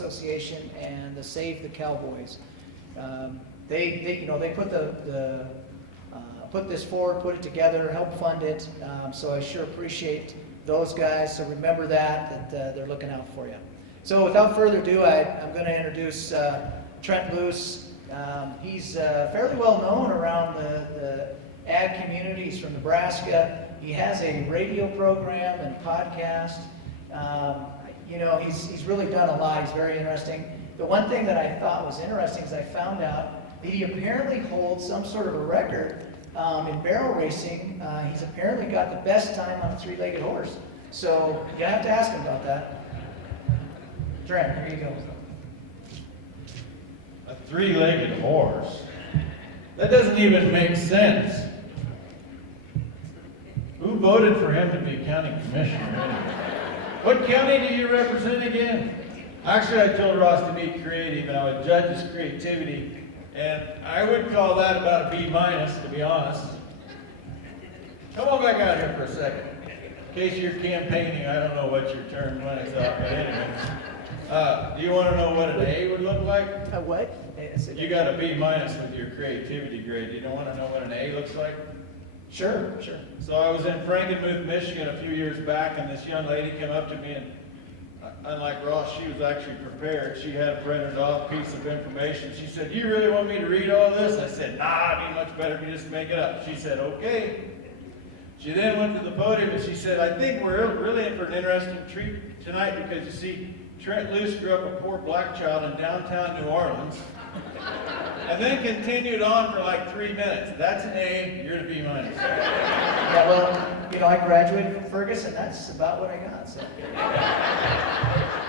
Association and the Save the Cowboys. They put this forward, put it together, help fund it. So I sure appreciate those guys. So remember that they're looking out for you. So without further ado, I'm going to introduce Trent Lewis. He's fairly well known around the ag communities from Nebraska. He has a radio program and podcast. He's really done a lot. He's very interesting. The one thing that I thought was interesting is I found out that he apparently holds some sort of a record in barrel racing. He's apparently got the best time on a three-legged horse. So you have to ask him about that. Trent, here you go. A three-legged horse? That doesn't even make sense. Who voted for him to be county commissioner? What county do you represent again? Actually, I told Ross to be creative, and I would judge his creativity, and I would call that about a B-, to be honest. Come on back out here for a second. In case you're campaigning, I don't know what your term money's up, but anyway. Do you want to know what an A would look like? A what? You got a B- with your creativity grade. You don't want to know what an A looks like? Sure. So I was in Frankenmuth, Michigan a few years back, and this young lady came up to me, and unlike Ross, she was actually prepared. She had a printed off piece of information. She said, "You really want me to read all this?" I said, "Nah, it'd be much better if you just make it up." She said, "Okay." She then went to the podium and she said, "I think we're really in for an interesting treat tonight because you see, Trent Lewis grew up a poor black child in downtown New Orleans and then continued on for like 3 minutes. That's an A, you're to B-." Yeah, well, I graduated from Ferguson. That's about what I got. So.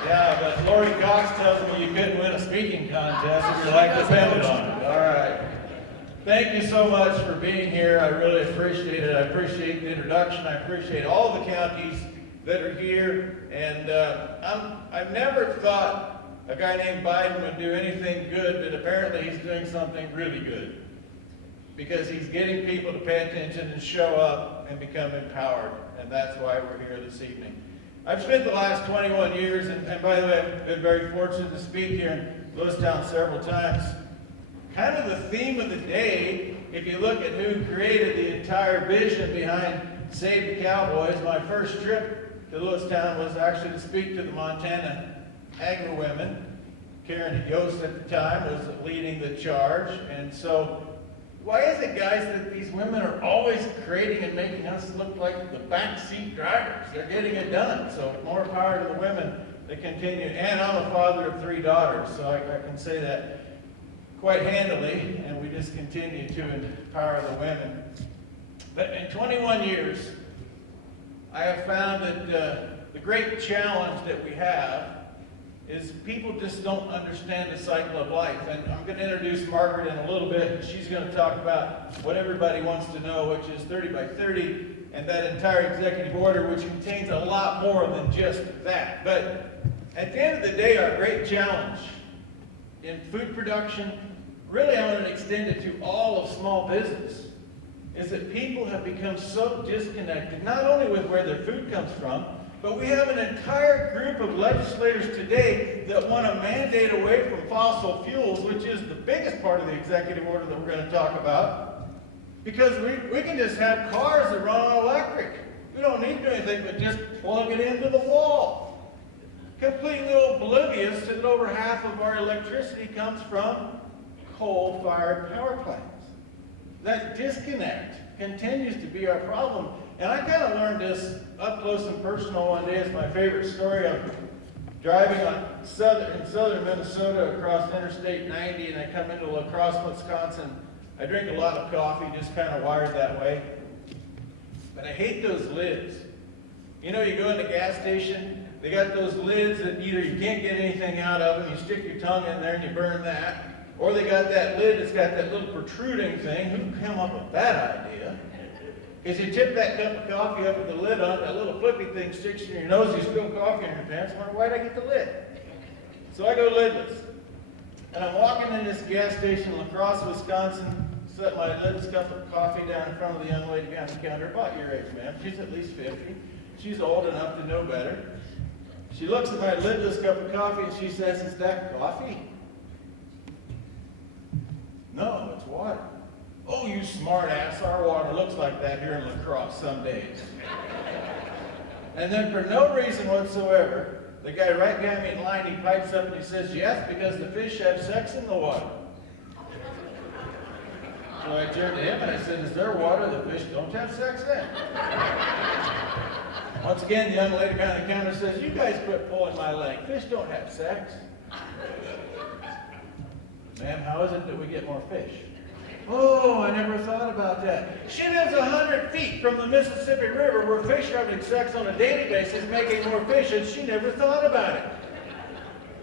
Yeah, but Lori Cox tells me you couldn't win a speaking contest if your life depended on it. All right. Thank you so much for being here. I really appreciate it. I appreciate the introduction. I appreciate all the counties that are here. And I've never thought a guy named Biden would do anything good, but apparently he's doing something really good. Because he's getting people to pay attention and show up and become empowered. And that's why we're here this evening. I've spent the last 21 years, and by the way, I've been very fortunate to speak here in Lewistown several times. Kind of the theme of the day, if you look at who created the entire vision behind Save the Cowboys, my first trip to Lewistown was actually to speak to the Montana agri-women. Karen Yost at the time was leading the charge. And so, why is it, guys, that these women are always creating and making us look like the backseat drivers? They're getting it done. So more power to the women that continue. And I'm a father of 3 daughters, so I can say that quite handily, and we just continue to empower the women. But in 21 years, I have found that the great challenge that we have is people just don't understand the cycle of life. And I'm going to introduce Margaret in a little bit. She's going to talk about what everybody wants to know, which is 30 by 30, and that entire executive order, which contains a lot more than just that. But at the end of the day, our great challenge in food production, really I want to extend it to all of small business, is that people have become so disconnected, not only with where their food comes from, but we have an entire group of legislators today that want to mandate away from fossil fuels, which is the biggest part of the executive order that we're going to talk about, because we can just have cars that run on electric. We don't need to do anything but just plug it into the wall. Completely oblivious that over half of our electricity comes from coal-fired power plants. That disconnect continues to be our problem. And I kind of learned this up close and personal one day. It's my favorite story. I'm driving in southern Minnesota across Interstate 90, and I come into La Crosse, Wisconsin. I drink a lot of coffee, just kind of wired that way. But I hate those lids. You know, you go in the gas station, they got those lids that either you can't get anything out of them, you stick your tongue in there and you burn that, or they got that lid that's got that little protruding thing. Who came up with that idea? Because you tip that cup of coffee up with the lid on, that little flippy thing sticks in your nose, you spill coffee in your pants, wonder why'd I get the lid? So I go lidless. And I'm walking in this gas station in La Crosse, Wisconsin, set my lidless cup of coffee down in front of the young lady behind the counter, about your age, ma'am. She's at least 50. She's old enough to know better. She looks at my lidless cup of coffee and she says, "Is that coffee?" "No, it's water." "Oh, you smart ass, our water looks like that here in La Crosse some days." And then for no reason whatsoever, the guy right behind me in line, he pipes up and he says, "Yes, because the fish have sex in the water." So I turned to him and I said, "Is there water the fish don't have sex in?" Once again, the young lady behind the counter says, "You guys quit pulling my leg. Fish don't have sex." "Ma'am, how is it that we get more fish?" "Oh, I never thought about that. She lives 100 feet from the Mississippi River where fish are having sex on a daily basis, making more fish, and she never thought about it."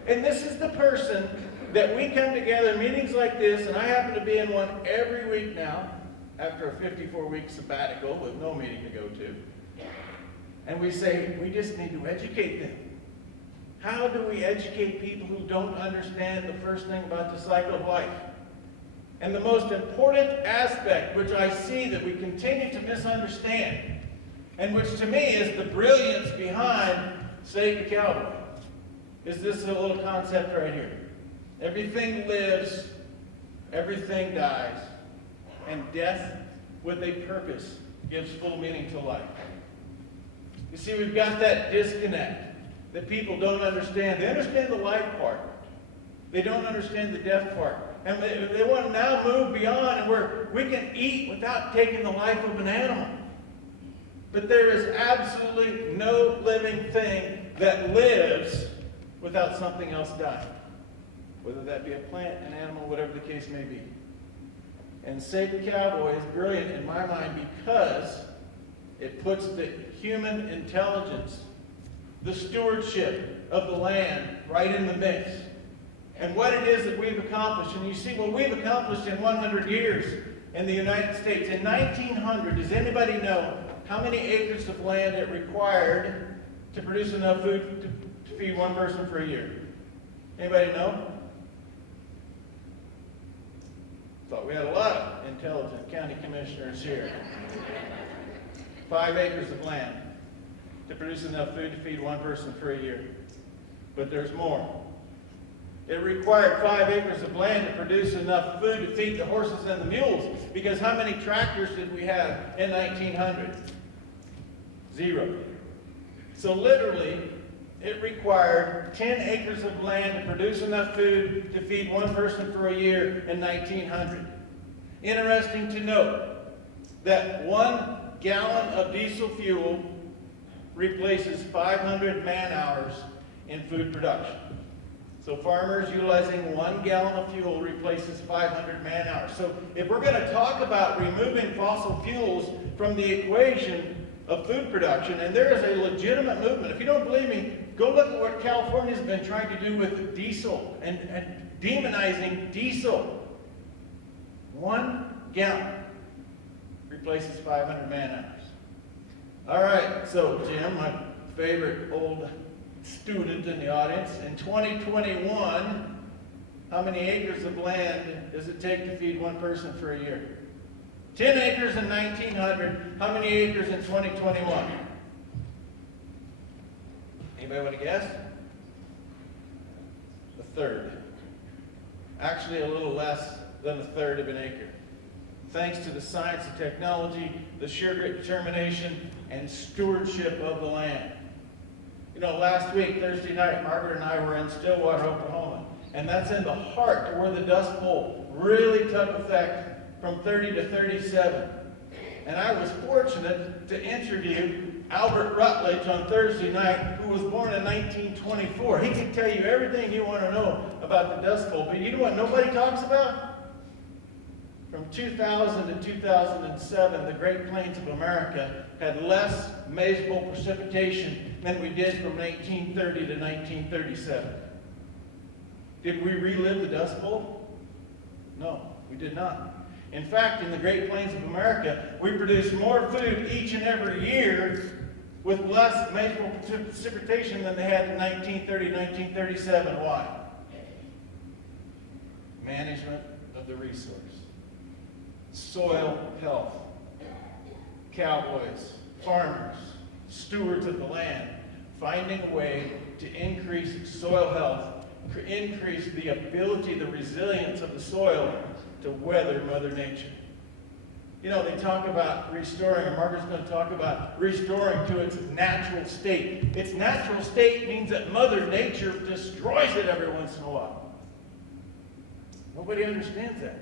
And this is the person that we come together in meetings like this, and I happen to be in one every week now, after a 54-week sabbatical with no meeting to go to. And we say, we just need to educate them. How do we educate people who don't understand the first thing about the cycle of life? And the most important aspect, which I see that we continue to misunderstand, and which to me is the brilliance behind Save the Cowboy, is this little concept right here. Everything lives, everything dies, and death with a purpose gives full meaning to life. You see, we've got that disconnect that people don't understand. They understand the life part. They don't understand the death part. And they want to now move beyond and where we can eat without taking the life of an animal. But there is absolutely no living thing that lives without something else dying. Whether that be a plant, an animal, whatever the case may be. And Save the Cowboy is brilliant in my mind because it puts the human intelligence, the stewardship of the land right in the mix. And what it is that we've accomplished. And you see what we've accomplished in 100 years in the United States. In 1900, does anybody know how many acres of land it required to produce enough food to feed one person for a year? Anybody know? Thought we had a lot of intelligent county commissioners here. 5 acres of land to produce enough food to feed one person for a year. But there's more. It required 5 acres of land to produce enough food to feed the horses and the mules. Because how many tractors did we have in 1900? 0. So literally, it required 10 acres of land to produce enough food to feed one person for a year in 1900. Interesting to note that 1 gallon of diesel fuel replaces 500 man-hours in food production. So farmers utilizing 1 gallon of fuel replaces 500 man-hours. So if we're going to talk about removing fossil fuels from the equation of food production, and there is a legitimate movement. If you don't believe me, go look at what California's been trying to do with diesel and demonizing diesel. 1 gallon replaces 500 man-hours. All right, so Jim, my favorite old student in the audience, in 2021, how many acres of land does it take to feed one person for a year? 10 acres in 1900. How many acres in 2021? Anybody want to guess? A third. Actually, a little less than a third of an acre. Thanks to the science and technology, the sheer grit determination, and stewardship of the land. You know, last week, Thursday night, Margaret and I were in Stillwater, Oklahoma. And that's in the heart of where the Dust Bowl really took effect from 30 to 37. And I was fortunate to interview Albert Rutledge on Thursday night, who was born in 1924. He can tell you everything you want to know about the Dust Bowl. But you know what nobody talks about? From 2000 to 2007, the Great Plains of America had less measurable precipitation than we did from 1930 to 1937. Did we relive the Dust Bowl? No, we did not. In fact, in the Great Plains of America, we produce more food each and every year with less measurable precipitation than they had in 1930, 1937. Why? Management of the resource. Soil health. Cowboys, farmers, stewards of the land, finding a way to increase soil health, increase the ability, the resilience of the soil to weather Mother Nature. You know, they talk about restoring, or Margaret's going to talk about restoring to its natural state. Its natural state means that Mother Nature destroys it every once in a while. Nobody understands that.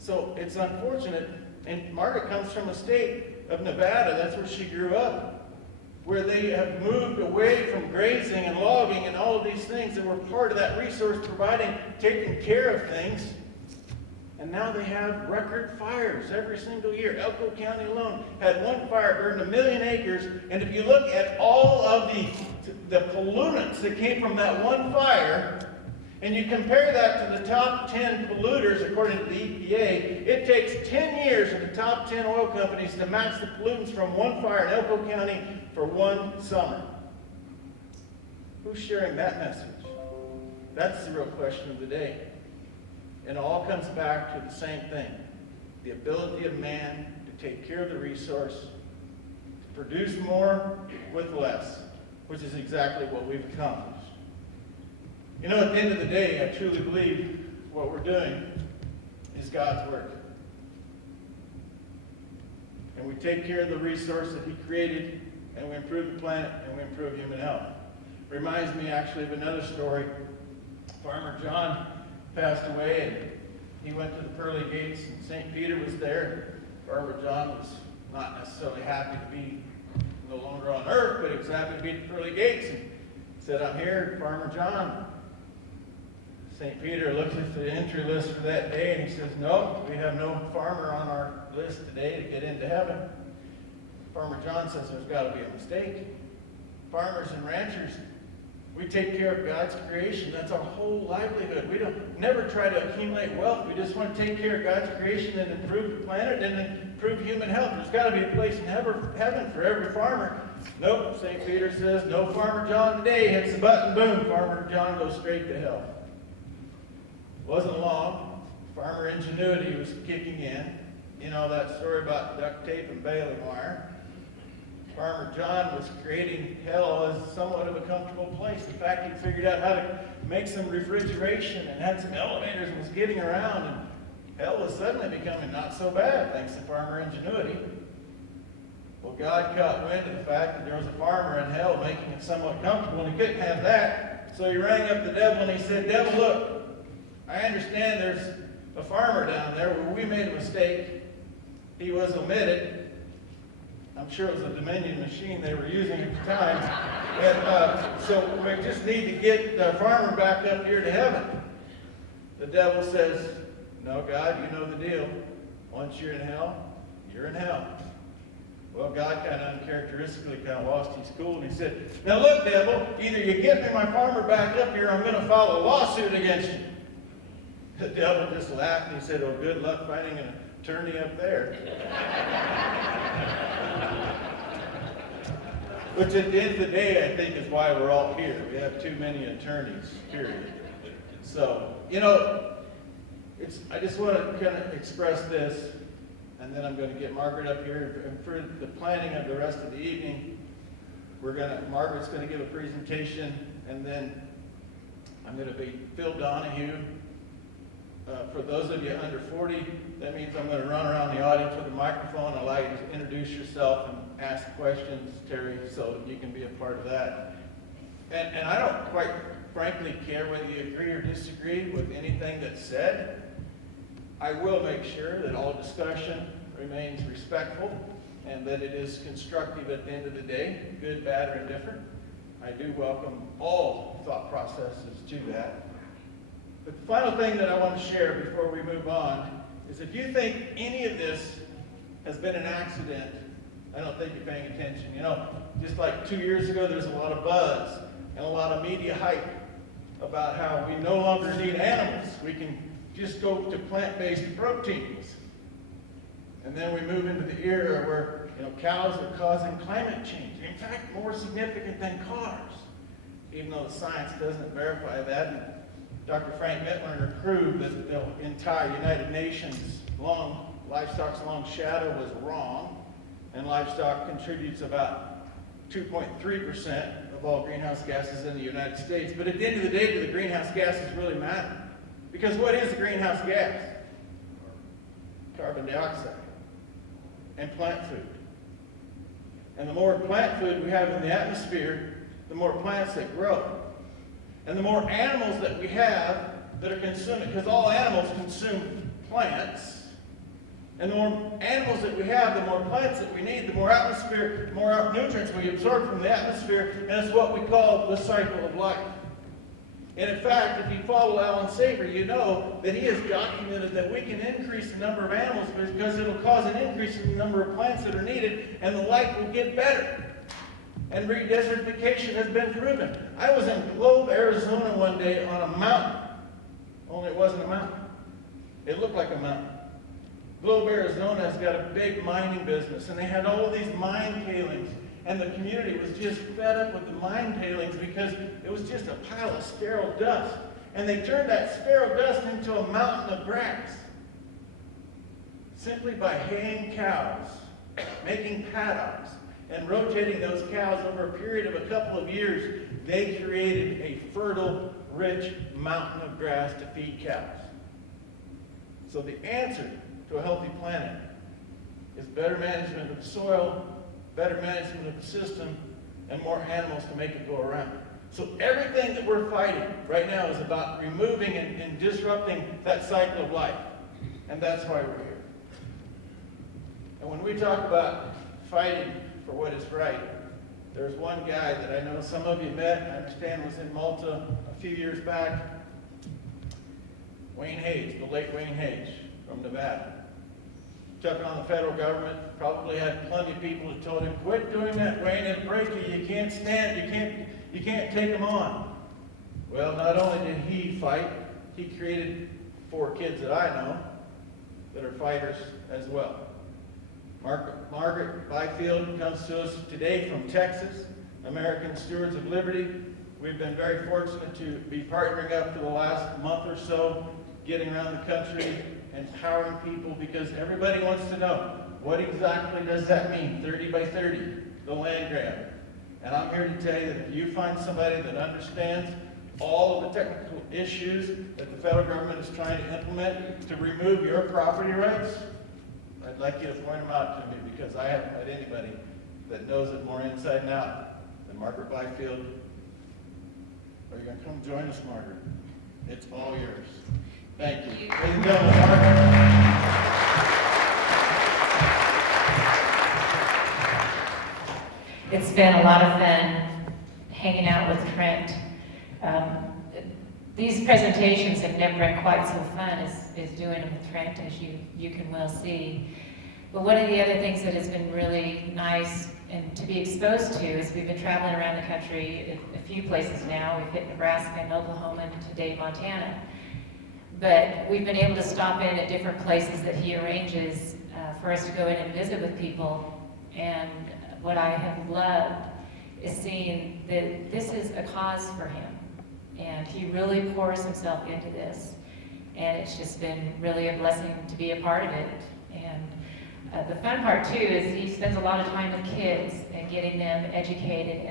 So it's unfortunate, and Margaret comes from a state of Nevada, that's where she grew up, where they have moved away from grazing and logging and all of these things that were part of that resource providing, taking care of things. And now they have record fires every single year. Elko County alone had one fire burned 1 million acres. And if you look at all of the pollutants that came from that one fire, and you compare that to the top 10 polluters according to the EPA, it takes 10 years for the top 10 oil companies to match the pollutants from one fire in Elko County for one summer. Who's sharing that message? That's the real question of the day. And it all comes back to the same thing. The ability of man to take care of the resource, to produce more with less, which is exactly what we've accomplished. You know, at the end of the day, I truly believe what we're doing is God's work. And we take care of the resource that He created, and we improve the planet, and we improve human health. Reminds me actually of another story. Farmer John passed away, and he went to the pearly gates, and St. Peter was there. Farmer John was not necessarily happy to be no longer on earth, but he was happy to be at the pearly gates, and said, "I'm here, Farmer John." St. Peter looked at the entry list for that day, and he says, "No, we have no farmer on our list today to get into heaven." Farmer John says, "There's got to be a mistake. Farmers and ranchers, we take care of God's creation. That's our whole livelihood. We don't never try to accumulate wealth. We just want to take care of God's creation and improve the planet and improve human health. There's got to be a place in heaven for every farmer." Nope, St. Peter says, "No Farmer John today." Hits the button, boom, Farmer John goes straight to hell. Wasn't long, farmer ingenuity was kicking in. You know that story about duct tape and baling wire. Farmer John was creating hell as somewhat of a comfortable place. In fact, he figured out how to make some refrigeration and had some elevators and was getting around, and hell was suddenly becoming not so bad thanks to farmer ingenuity. Well, God caught wind of the fact that there was a farmer in hell making it somewhat comfortable, and he couldn't have that. So he rang up the devil and he said, "Devil, look, I understand there's a farmer down there where we made a mistake. He was omitted." I'm sure it was a Dominion machine they were using at the time. And so we just need to get the farmer back up here to heaven. The devil says, "No, God, you know the deal. Once you're in hell, you're in hell." Well, God kind of uncharacteristically kind of lost his cool, and he said, "Now look, devil, either you get me my farmer back up here, or I'm going to file a lawsuit against you." The devil just laughed and he said, "Oh, good luck finding an attorney up there." Which at the end of the day, I think is why we're all here. We have too many attorneys, period. So, you know, I just want to kind of express this, and then I'm going to get Margaret up here. And for the planning of the rest of the evening, Margaret's going to give a presentation, and then I'm going to be Phil Donahue. For those of you under 40, that means I'm going to run around the audience with a microphone and allow you to introduce yourself and ask questions, Terry, so you can be a part of that. And I don't quite frankly care whether you agree or disagree with anything that's said. I will make sure that all discussion remains respectful and that it is constructive at the end of the day, good, bad, or indifferent. I do welcome all thought processes to that. But the final thing that I want to share before we move on is if you think any of this has been an accident, I don't think you're paying attention. You know, just like 2 years ago, there's a lot of buzz and a lot of media hype about how we no longer need animals. We can just go to plant-based proteins. And then we move into the era where, you know, cows are causing climate change. In fact, more significant than cars, even though the science doesn't verify that. And Dr. Frank Mittler proved that the entire United Nations livestock's long shadow was wrong, and livestock contributes about 2.3% of all greenhouse gases in the United States. But at the end of the day, do the greenhouse gases really matter? Because what is a greenhouse gas? Carbon dioxide and plant food. And the more plant food we have in the atmosphere, the more plants that grow. And the more animals that we have that are consuming, because all animals consume plants, and the more animals that we have, the more plants that we need, the more atmosphere, the more nutrients we absorb from the atmosphere, and it's what we call the cycle of life. And in fact, if you follow Alan Saver, you know that he has documented that we can increase the number of animals because it'll cause an increase in the number of plants that are needed, and the life will get better. And re-desertification has been proven. I was in Globe, Arizona one day on a mountain, only it wasn't a mountain. It looked like a mountain. Globe, Arizona has got a big mining business, and they had all of these mine tailings. And the community was just fed up with the mine tailings because it was just a pile of sterile dust. And they turned that sterile dust into a mountain of grass. Simply by haying cows, making paddocks, and rotating those cows over a period of a couple of years, they created a fertile, rich mountain of grass to feed cows. So the answer to a healthy planet is better management of the soil, better management of the system, and more animals to make it go around. So everything that we're fighting right now is about removing and disrupting that cycle of life. And that's why we're here. And when we talk about fighting for what is right, there's one guy that I know some of you met, I understand was in Malta a few years back, Wayne Hayes, the late Wayne Hayes from Nevada. Took on the federal government, probably had plenty of people who told him, quit doing that, Wayne, it'll break you, you can't stand, you can't take them on. Well, not only did he fight, he created 4 kids that I know that are fighters as well. Margaret Byfield comes to us today from Texas, American Stewards of Liberty. We've been very fortunate to be partnering up for the last month or so, getting around the country, empowering people, because everybody wants to know, what exactly does that mean, 30 by 30, the land grab? And I'm here to tell you that if you find somebody that understands all of the technical issues that the federal government is trying to implement to remove your property rights, I'd like you to point them out to me, because I haven't met anybody that knows it more inside and out than Margaret Byfield. Are you going to come join us, Margaret? It's all yours. Thank you. Ladies and gentlemen, Margaret. It's been a lot of fun hanging out with Trent. These presentations have never been quite so fun as doing them with Trent, as you can well see. But one of the other things that has been really nice and to be exposed to is we've been traveling around the country a few places now. We've hit Nebraska and Oklahoma and today Montana. But we've been able to stop in at different places that he arranges for us to go in and visit with people. And what I have loved is seeing that this is a cause for him. And he really pours himself into this. And it's just been really a blessing to be a part of it. And the fun part too is he spends a lot of time with kids and getting them educated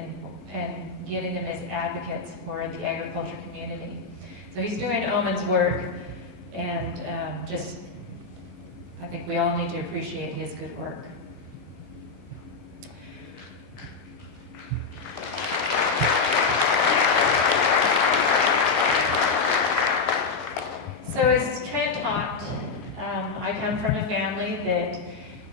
and getting them as advocates for the agriculture community. So he's doing Omen's work, and I think we all need to appreciate his good work. So as Trent talked, I come from a family that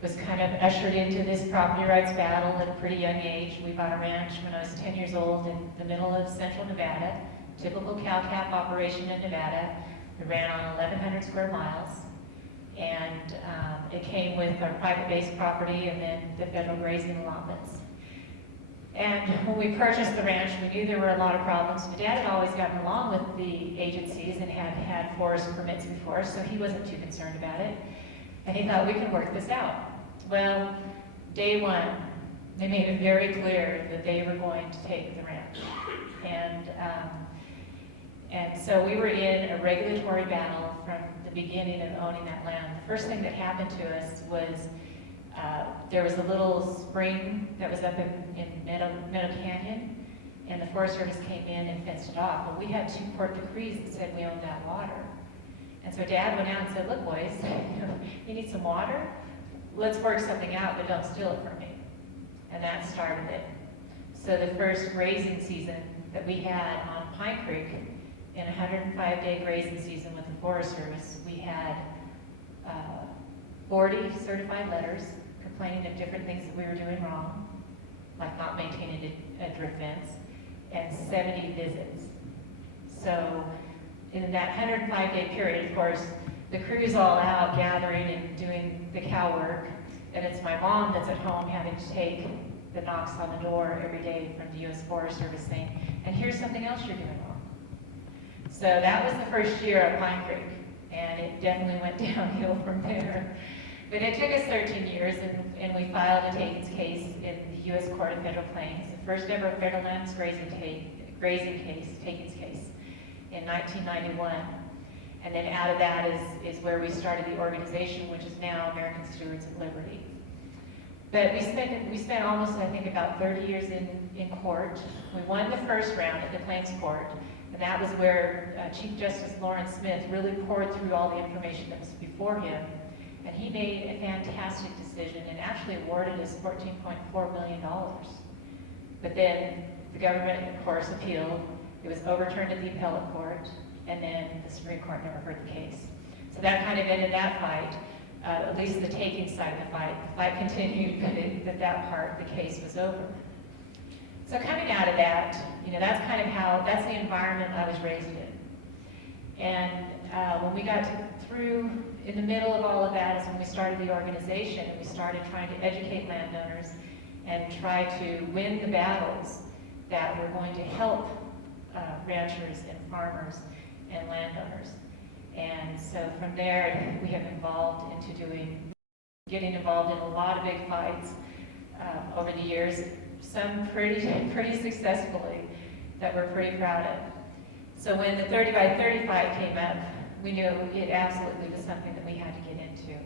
was kind of ushered into this property rights battle at a pretty young age. We bought a ranch when I was 10 years old in the middle of central Nevada. Typical cow-calf operation in Nevada. We ran on 1,100 square miles, and it came with our private base property and then the federal grazing allotments. And when we purchased the ranch, we knew there were a lot of problems. My dad had always gotten along with the agencies and had had forest permits before, so he wasn't too concerned about it. And he thought, we can work this out. Well, day one, they made it very clear that they were going to take the ranch. And so we were in a regulatory battle from the beginning of owning that land. The first thing that happened to us was there was a little spring that was up in Meadow Canyon, and the Forest Service came in and fenced it off. Well, we had 2 court decrees that said we owned that water. And so Dad went out and said, look boys, you need some water? Let's work something out, but don't steal it from me. And that started it. So the first grazing season that we had on Pine Creek, in a 105-day grazing season with the Forest Service, we had 40 certified letters complaining of different things that we were doing wrong, like not maintaining a drift fence, and 70 visits. So in that 105-day period, of course, the crew's all out gathering and doing the cow work, and it's my mom that's at home having to take the knocks on the door every day from the U.S. Forest Service saying, and here's something else you're doing wrong. So that was the first year at Pine Creek, and it definitely went downhill from there. But it took us 13 years, and we filed a takings case in the U.S. Court of Federal Claims, the first ever federal lands grazing case, takings case, in 1991. And then out of that is where we started the organization, which is now American Stewards of Liberty. But we spent almost, I think, about 30 years in court. We won the first round at the Claims Court, and that was where Chief Justice Lawrence Smith really poured through all the information that was before him, and he made a fantastic decision and actually awarded us $14.4 million. But then the government, of course, appealed. It was overturned at the appellate court, and then the Supreme Court never heard the case. So that kind of ended that fight. At least the taking side of the fight. The fight continued, but that part, the case was over. So coming out of that, that's kind of that's the environment I was raised in. And when we got through, in the middle of all of that is when we started the organization, and we started trying to educate landowners and try to win the battles that were going to help ranchers and farmers and landowners. And so from there, we have evolved into getting involved in a lot of big fights over the years, some pretty successfully that we're pretty proud of. So when the 30 by 30 fight came up, we knew it absolutely was something that we had to get into.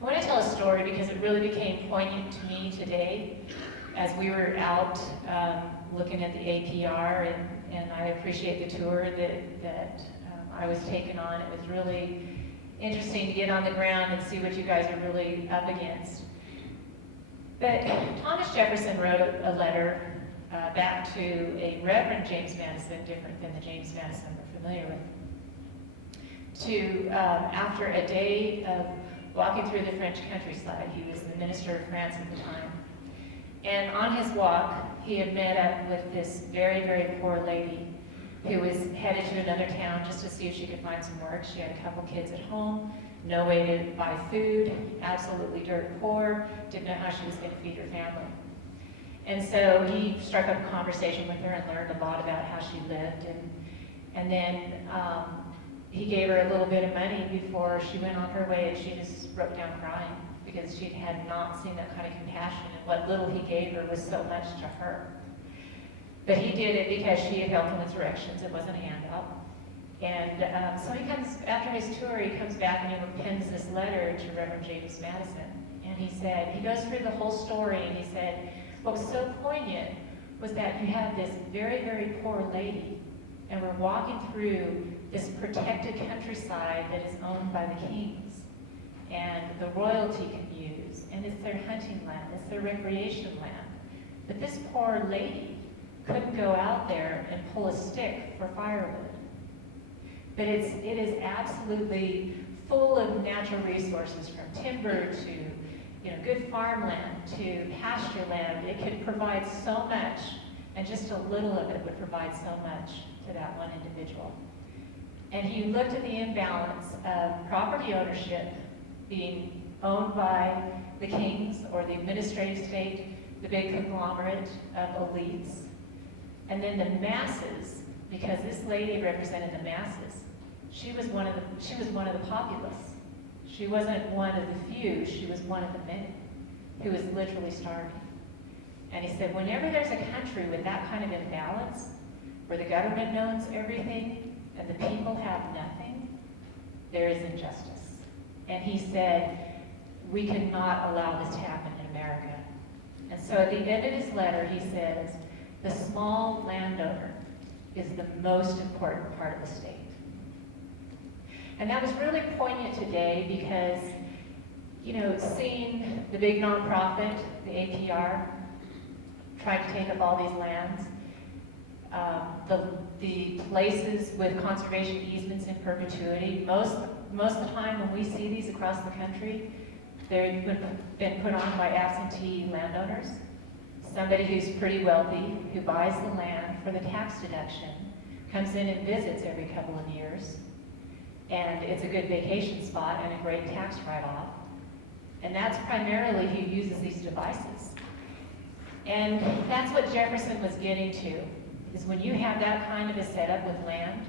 I want to tell a story because it really became poignant to me today as we were out looking at the APR, and I appreciate the tour that I was taken on. It was really interesting to get on the ground and see what you guys are really up against. But Thomas Jefferson wrote a letter back to a Reverend James Madison, different than the James Madison we're familiar with, after a day of walking through the French countryside. He was the minister of France at the time. And on his walk, he had met up with this very, very poor lady who was headed to another town just to see if she could find some work. She had a couple kids at home, no way to buy food, absolutely dirt poor, didn't know how she was going to feed her family. And so he struck up a conversation with her and learned a lot about how she lived. And then he gave her a little bit of money before she went on her way, and she just broke down crying because she had not seen that kind of compassion, and what little he gave her was so much to her. But he did it because she had helped him with directions. It wasn't a handout. And so he comes, after his tour, he comes back and he pens this letter to Reverend James Madison. And he said, he goes through the whole story, and he said, what was so poignant was that you have this very, very poor lady, and we're walking through this protected countryside that is owned by the kings, and the royalty can use, and it's their hunting land, it's their recreation land. But this poor lady couldn't go out there and pull a stick for firewood. But it is absolutely full of natural resources, from timber to good farmland to pasture land. It could provide so much, and just a little of it would provide so much to that one individual. And he looked at the imbalance of property ownership being owned by the kings or the administrative state, the big conglomerate of elites, and then the masses, because this lady represented the masses. She was one of the populace. She wasn't one of the few, she was one of the many who was literally starving. And he said, whenever there's a country with that kind of imbalance, where the government owns everything and the people have nothing, there is injustice. And he said, we cannot allow this to happen in America. And so at the end of his letter, he says, The small landowner is the most important part of the state. And that was really poignant today because, you know, seeing the big nonprofit, the APR, trying to take up all these lands, the places with conservation easements in perpetuity, most of the time when we see these across the country, they've been put on by absentee landowners. Somebody who's pretty wealthy, who buys the land for the tax deduction, comes in and visits every couple of years, and it's a good vacation spot and a great tax write-off. And that's primarily who uses these devices. And that's what Jefferson was getting to, is when you have that kind of a setup with land,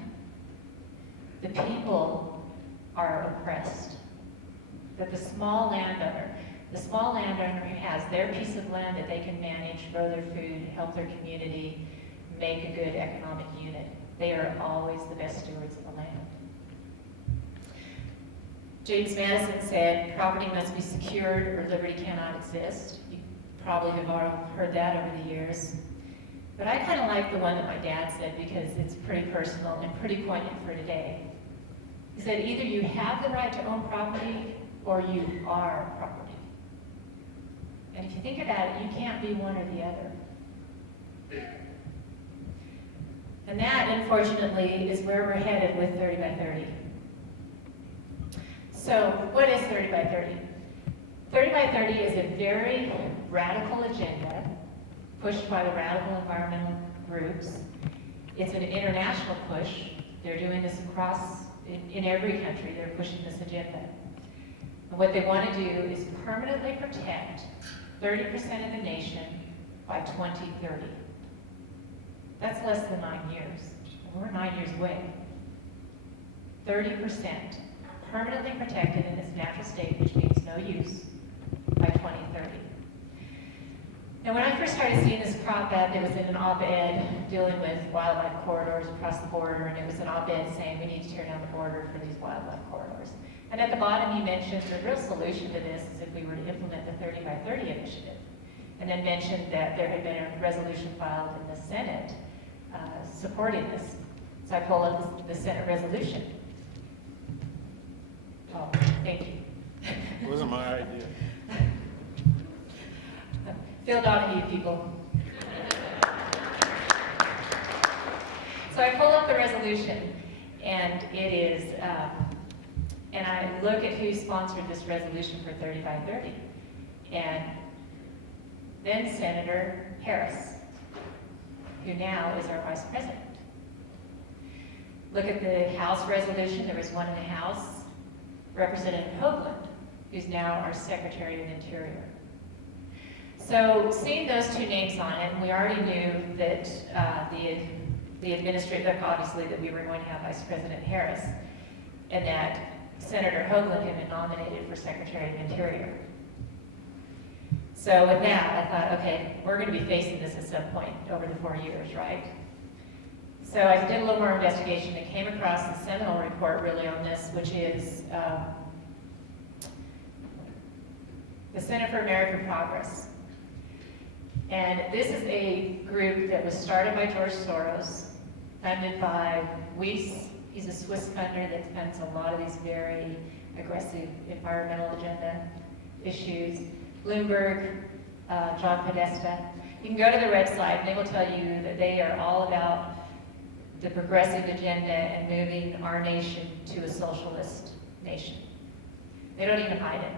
the people are oppressed. That the small landowner who has their piece of land that they can manage, grow their food, help their community, make a good economic unit, they are always the best stewards of the land. James Madison said, property must be secured or liberty cannot exist. You probably have already heard that over the years. But I kind of like the one that my dad said because it's pretty personal and pretty poignant for today. He said, either you have the right to own property or you are property. And if you think about it, you can't be one or the other. And that, unfortunately, is where we're headed with 30 by 30. So, what is 30 by 30? 30 by 30 is a very radical agenda pushed by the radical environmental groups. It's an international push. They're doing this across, in every country, they're pushing this agenda. And what they want to do is permanently protect 30% of the nation by 2030. That's less than 9 years. We're 9 years away. 30% permanently protected in its natural state, which means no use, by 2030. Now, when I first started seeing this crop up, it was in an op-ed dealing with wildlife corridors across the border, and it was an op-ed saying we need to tear down the border for these wildlife corridors. And at the bottom, he mentioned the real solution to this is if we were to implement the 30 by 30 initiative, and then mentioned that there had been a resolution filed in the Senate supporting this. So I pulled up the Senate resolution. Oh, thank you. It wasn't my idea. Phil Donahue, people. So I pull up the resolution, and it is, and I look at who sponsored this resolution for 30 by 30. And then Senator Harris, who now is our Vice President. Look at the House resolution. There was one in the House. Representative Hoagland, who's now our Secretary of Interior. So seeing those two names on it, and we already knew that the administrator, obviously, that we were going to have Vice President Harris, and that Senator Hoagland had been nominated for Secretary of Interior. So with that, I thought, okay, we're going to be facing this at some point over the 4 years, right? So I did a little more investigation and came across the seminal report really on this, which is the Center for American Progress. And this is a group that was started by George Soros, funded by Weiss. He's a Swiss funder that funds a lot of these very aggressive environmental agenda issues. Bloomberg, John Podesta. You can go to their website and they will tell you that they are all about the progressive agenda and moving our nation to a socialist nation. They don't even hide it.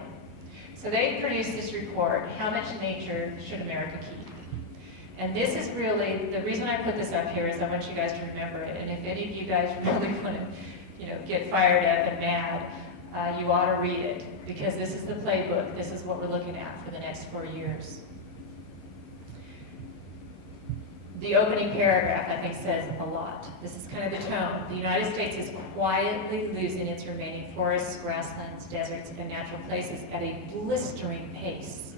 So they produced this report, How Much Nature Should America Keep? And this is really, the reason I put this up here is I want you guys to remember it. And if any of you guys really want to, get fired up and mad, you ought to read it, because this is the playbook. This is what we're looking at for the next 4 years. The opening paragraph, I think, says a lot. This is kind of the tone. The United States is quietly losing its remaining forests, grasslands, deserts, and natural places at a blistering pace.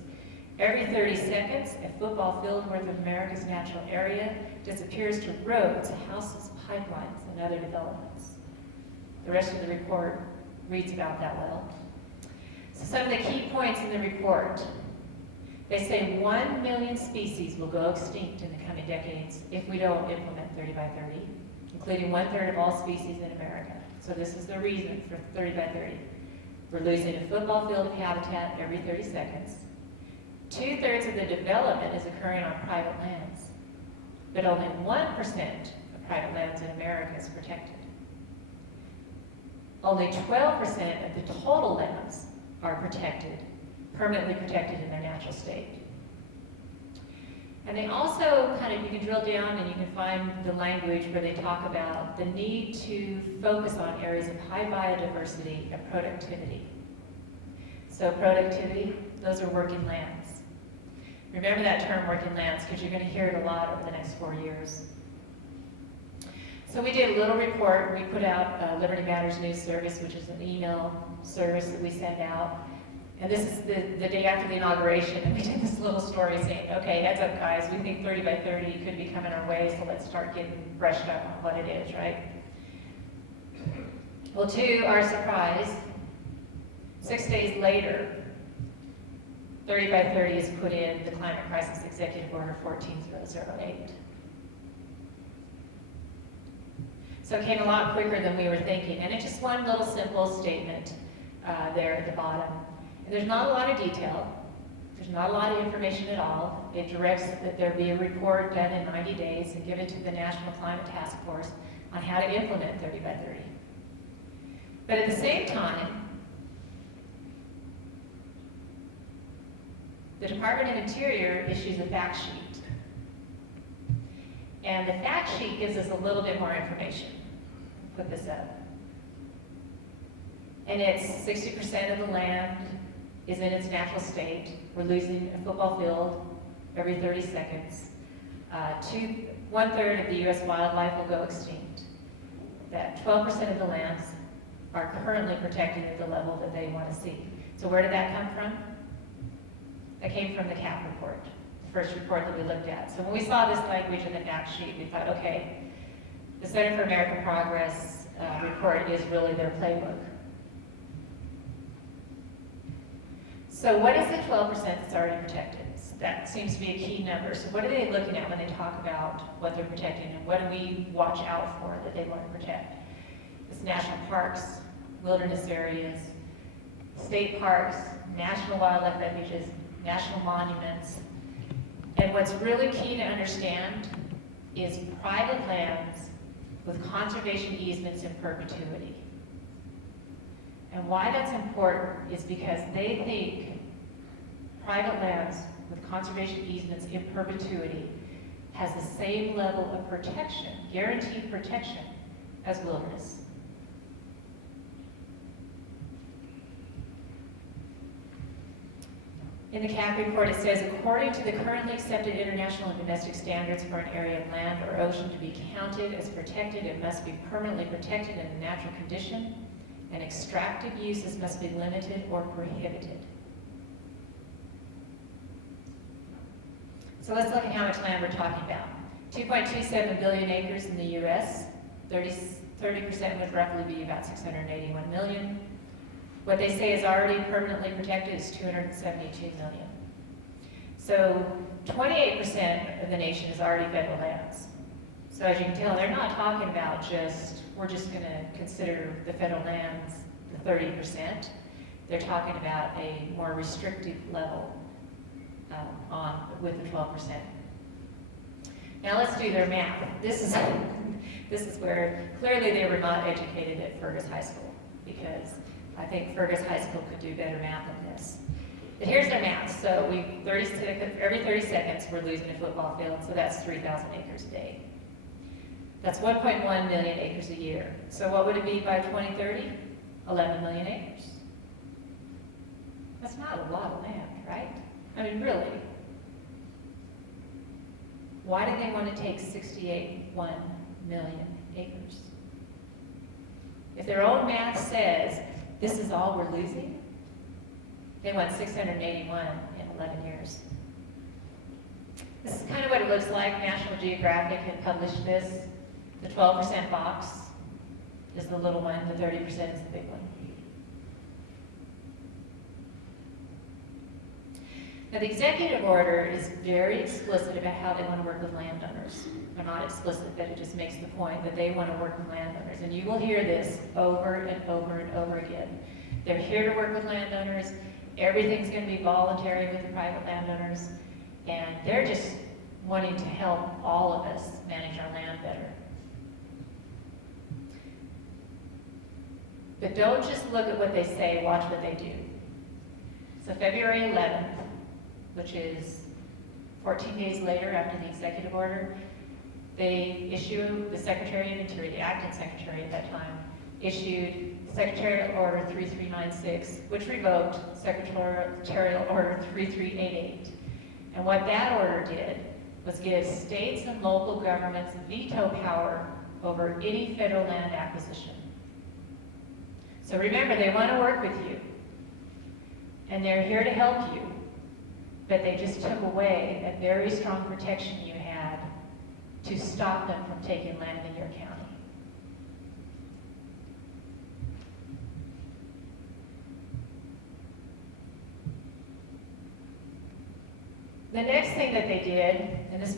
Every 30 seconds, a football field worth of America's natural area disappears to roads, houses, pipelines, and other developments. The rest of the report reads about that well. So some of the key points in the report. They say 1 million species will go extinct in the coming decades if we don't implement 30 by 30, including 1/3 of all species in America. So this is the reason for 30 by 30. We're losing a football field of habitat every 30 seconds. 2/3 of the development is occurring on private lands, but only 1% of private lands in America is protected. Only 12% of the total lands are protected, permanently protected in their natural state. And they also you can drill down and you can find the language where they talk about the need to focus on areas of high biodiversity and productivity. So productivity, those are working lands. Remember that term, working lands, because you're going to hear it a lot over the next 4 years. So we did a little report. We put out Liberty Matters News Service, which is an email service that we send out. And this is the day after the inauguration, and we did this little story saying, okay, heads up guys, we think 30 by 30 could be coming our way, so let's start getting brushed up on what it is, right? Well, to our surprise, 6 days later, 30 by 30 is put in the Climate Crisis Executive Order 14008. So it came a lot quicker than we were thinking, and it's just one little simple statement there at the bottom. And there's not a lot of detail. There's not a lot of information at all. It directs that there be a report done in 90 days and given to the National Climate Task Force on how to implement 30 by 30. But at the same time, the Department of Interior issues a fact sheet. And the fact sheet gives us a little bit more information. Put this up. And it's 60% of the land is in its natural state. We're losing a football field every 30 seconds. 1/3 of the U.S. wildlife will go extinct. That 12% of the lands are currently protected at the level that they want to see. So where did that come from? That came from the CAP report, the first report that we looked at. So when we saw this language in the fact sheet, we thought, okay, the Center for American Progress report is really their playbook. So what is the 12% that's already protected? So that seems to be a key number. So what are they looking at when they talk about what they're protecting, and what do we watch out for that they want to protect? It's national parks, wilderness areas, state parks, national wildlife refuges, national monuments. And what's really key to understand is private lands with conservation easements in perpetuity. And why that's important is because they think private lands with conservation easements in perpetuity has the same level of protection, guaranteed protection, as wilderness. In the CAP report, it says, according to the currently accepted international and domestic standards for an area of land or ocean to be counted as protected, it must be permanently protected in a natural condition, and extractive uses must be limited or prohibited. So let's look at how much land we're talking about. 2.27 billion acres in the U.S., 30% would roughly be about 681 million. What they say is already permanently protected is 272 million. So 28% of the nation is already federal lands. So as you can tell, they're not talking about we're just going to consider the federal lands the 30%. They're talking about a more restrictive level with the 12%. Now let's do their math. This is where clearly they were not educated at Fergus High School, because I think Fergus High School could do better math than this. But here's their math. So every 30 seconds we're losing a football field, so that's 3,000 acres a day. That's 1.1 million acres a year. So what would it be by 2030? 11 million acres. That's not a lot of land, right? I mean, really. Why did they want to take 68.1 million acres? If their own math says this is all we're losing, they want 681 in 11 years. This is kind of what it looks like. National Geographic had published this. The 12% box is the little one, the 30% is the big one. Now, the executive order is very explicit about how they want to work with landowners. They're not explicit, but it just makes the point that they want to work with landowners. And you will hear this over and over and over again. They're here to work with landowners. Everything's going to be voluntary with the private landowners. And they're just wanting to help all of us manage our land better. But don't just look at what they say, watch what they do. So February 11th, which is 14 days later after the executive order, they issue the Secretary of Interior, the acting Secretary at that time, issued Secretarial Order 3396, which revoked Secretarial Order 3388. And what that order did was give states and local governments veto power over any federal land acquisition. So remember, they want to work with you, and they're here to help you, but they just took away a very strong protection you had to stop them from taking land in your county. The next thing that they did, and this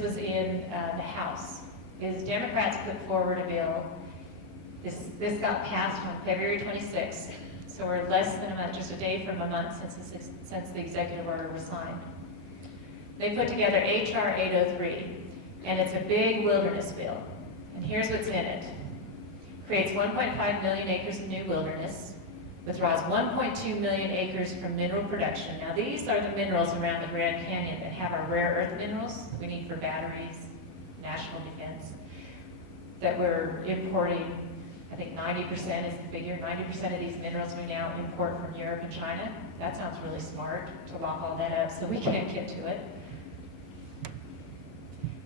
was in the House, is Democrats put forward a bill. This got passed on February 26th, so we're less than a month, just a day from a month since the executive order was signed. They put together H.R. 803, and it's a big wilderness bill. And here's what's in it. Creates 1.5 million acres of new wilderness, withdraws 1.2 million acres from mineral production. Now these are the minerals around the Grand Canyon that have our rare earth minerals that we need for batteries, national defense, that we're importing. I think 90% is the figure. 90% of these minerals we now import from Europe and China. That sounds really smart to lock all that up so we can't get to it.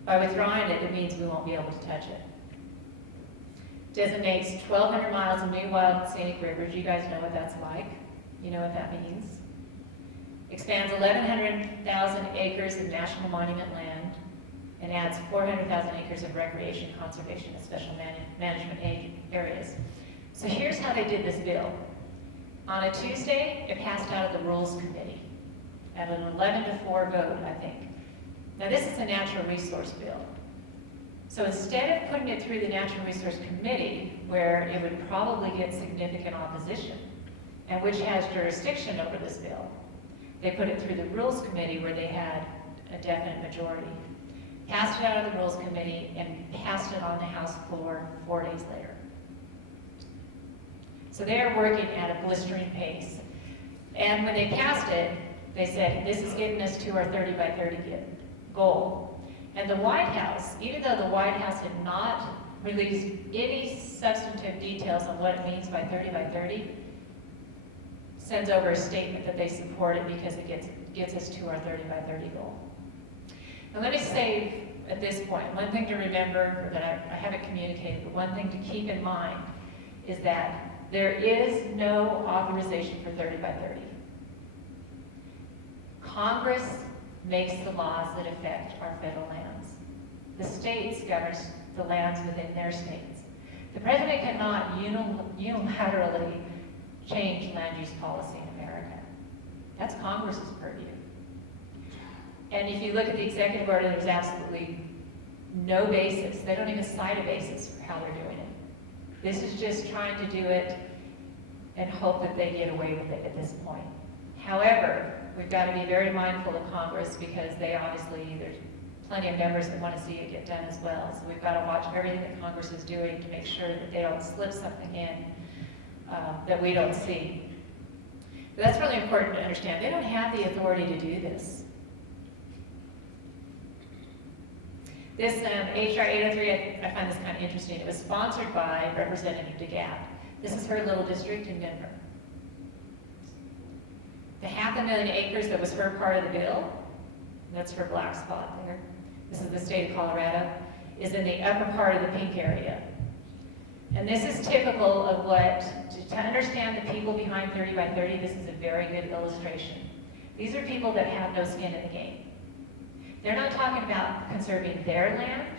By withdrawing it, it means we won't be able to touch it. Designates 1,200 miles of new wild and scenic rivers. You guys know what that's like. You know what that means. Expands 1,100,000 acres of national monument land and adds 400,000 acres of recreation, conservation, and special management areas. So here's how they did this bill. On a Tuesday, it passed out of the Rules Committee at an 11-4 vote, I think. Now this is a natural resource bill. So instead of putting it through the Natural Resource Committee, where it would probably get significant opposition, and which has jurisdiction over this bill, they put it through the Rules Committee where they had a definite majority. Passed it out of the Rules Committee and passed it on the House floor 4 days later. So they are working at a blistering pace. And when they passed it, they said, this is getting us to our 30 by 30 goal. And the White House, even though the White House had not released any substantive details on what it means by 30 by 30, sends over a statement that they support it because it gets us to our 30 by 30 goal. Now let me say at this point, one thing to remember that I haven't communicated, but one thing to keep in mind is that there is no authorization for 30 by 30. Congress makes the laws that affect our federal lands. The states govern the lands within their states. The president cannot unilaterally change land use policy in America. That's Congress's purview. And if you look at the executive order, there's absolutely no basis. They don't even cite a basis for how they're doing it. This is just trying to do it and hope that they get away with it at this point. However, we've got to be very mindful of Congress because they obviously, there's plenty of members that want to see it get done as well. So we've got to watch everything that Congress is doing to make sure that they don't slip something in that we don't see. But that's really important to understand. They don't have the authority to do this. This H.R. 803, I find this kind of interesting. It was sponsored by Representative DeGap. This is her little district in Denver. The 500,000 acres that was her part of the bill, that's her black spot there. This is the state of Colorado, is in the upper part of the pink area. And this is typical of what, to understand the people behind 30 by 30, this is a very good illustration. These are people that have no skin in the game. They're not talking about conserving their land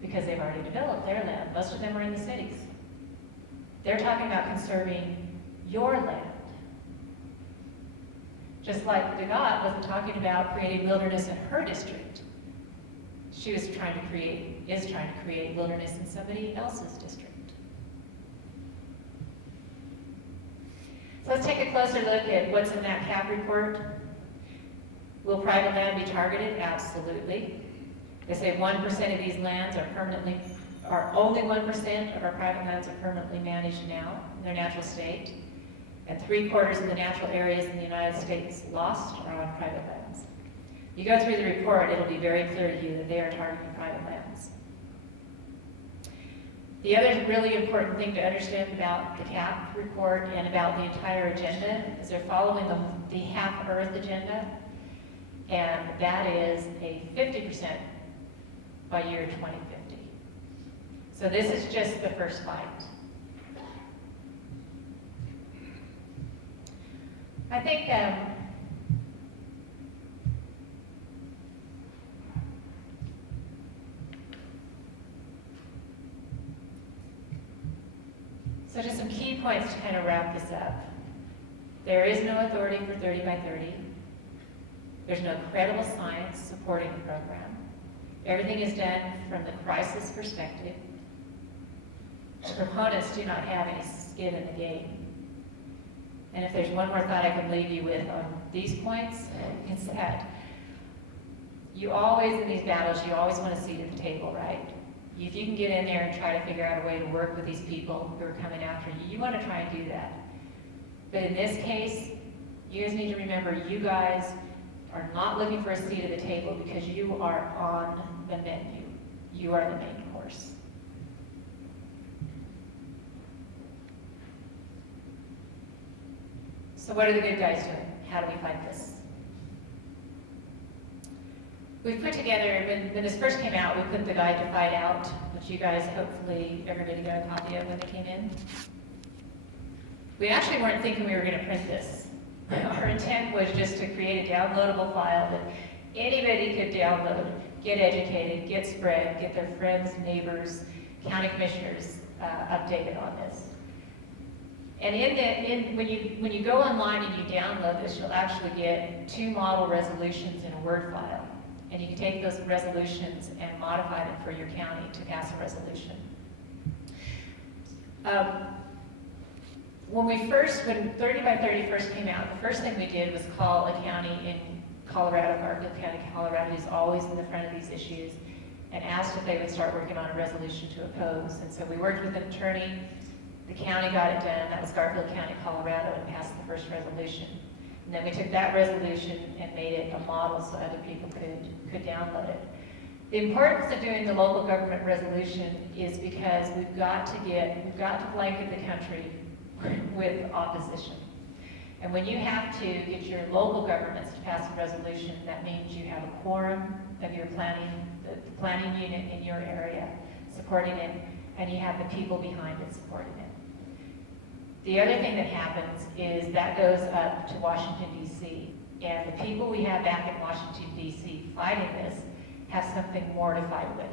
because they've already developed their land. Most of them are in the cities. They're talking about conserving your land. Just like Degat wasn't talking about creating wilderness in her district. She was trying to create wilderness in somebody else's district. So let's take a closer look at what's in that CAP report. Will private land be targeted? Absolutely. They say 1% of these lands are only 1% of our private lands are permanently managed now in their natural state, and 3/4 of the natural areas in the United States lost are on private lands. You go through the report, it'll be very clear to you that they are targeting private lands. The other really important thing to understand about the CAP report and about the entire agenda is they're following the Half Earth agenda, and that is a 50% by year 2050. So this is just the first fight. I think so just some key points to kind of wrap this up. There is no authority for 30 by 30. There's no credible science supporting the program. Everything is done from the crisis perspective. The proponents do not have any skin in the game. And if there's one more thought I can leave you with on these points, it's that you always, in these battles, you always want a seat at the table, right? If you can get in there and try to figure out a way to work with these people who are coming after you, you want to try and do that. But in this case, you guys need to remember, you guys are not looking for a seat at the table because you are on the menu. You are the main course. So what are the good guys doing? How do we fight this? We've put together, when this first came out, we put the Guide to Fight Out, which you guys, hopefully, everybody got a copy of when they came in. We actually weren't thinking we were going to print this. Our intent was just to create a downloadable file that anybody could download, get educated, get spread, get their friends, neighbors, county commissioners updated on this. And when you go online and you download this, you'll actually get 2 model resolutions in a Word file. And you can take those resolutions and modify them for your county to pass a resolution. When 30 by 30 first came out, the first thing we did was call a county in Colorado, Byfield County, Colorado, who's always in the front of these issues, and asked if they would start working on a resolution to oppose. And so we worked with an attorney. The county got it done. That was Garfield County, Colorado, and passed the first resolution. And then we took that resolution and made it a model so other people could download it. The importance of doing the local government resolution is because we've got to blanket the country with opposition. And when you have to get your local governments to pass a resolution, that means you have a quorum of your the planning unit in your area supporting it, and you have the people behind it supporting it. The other thing that happens is that goes up to Washington, D.C., and the people we have back in Washington, D.C. fighting this have something more to fight with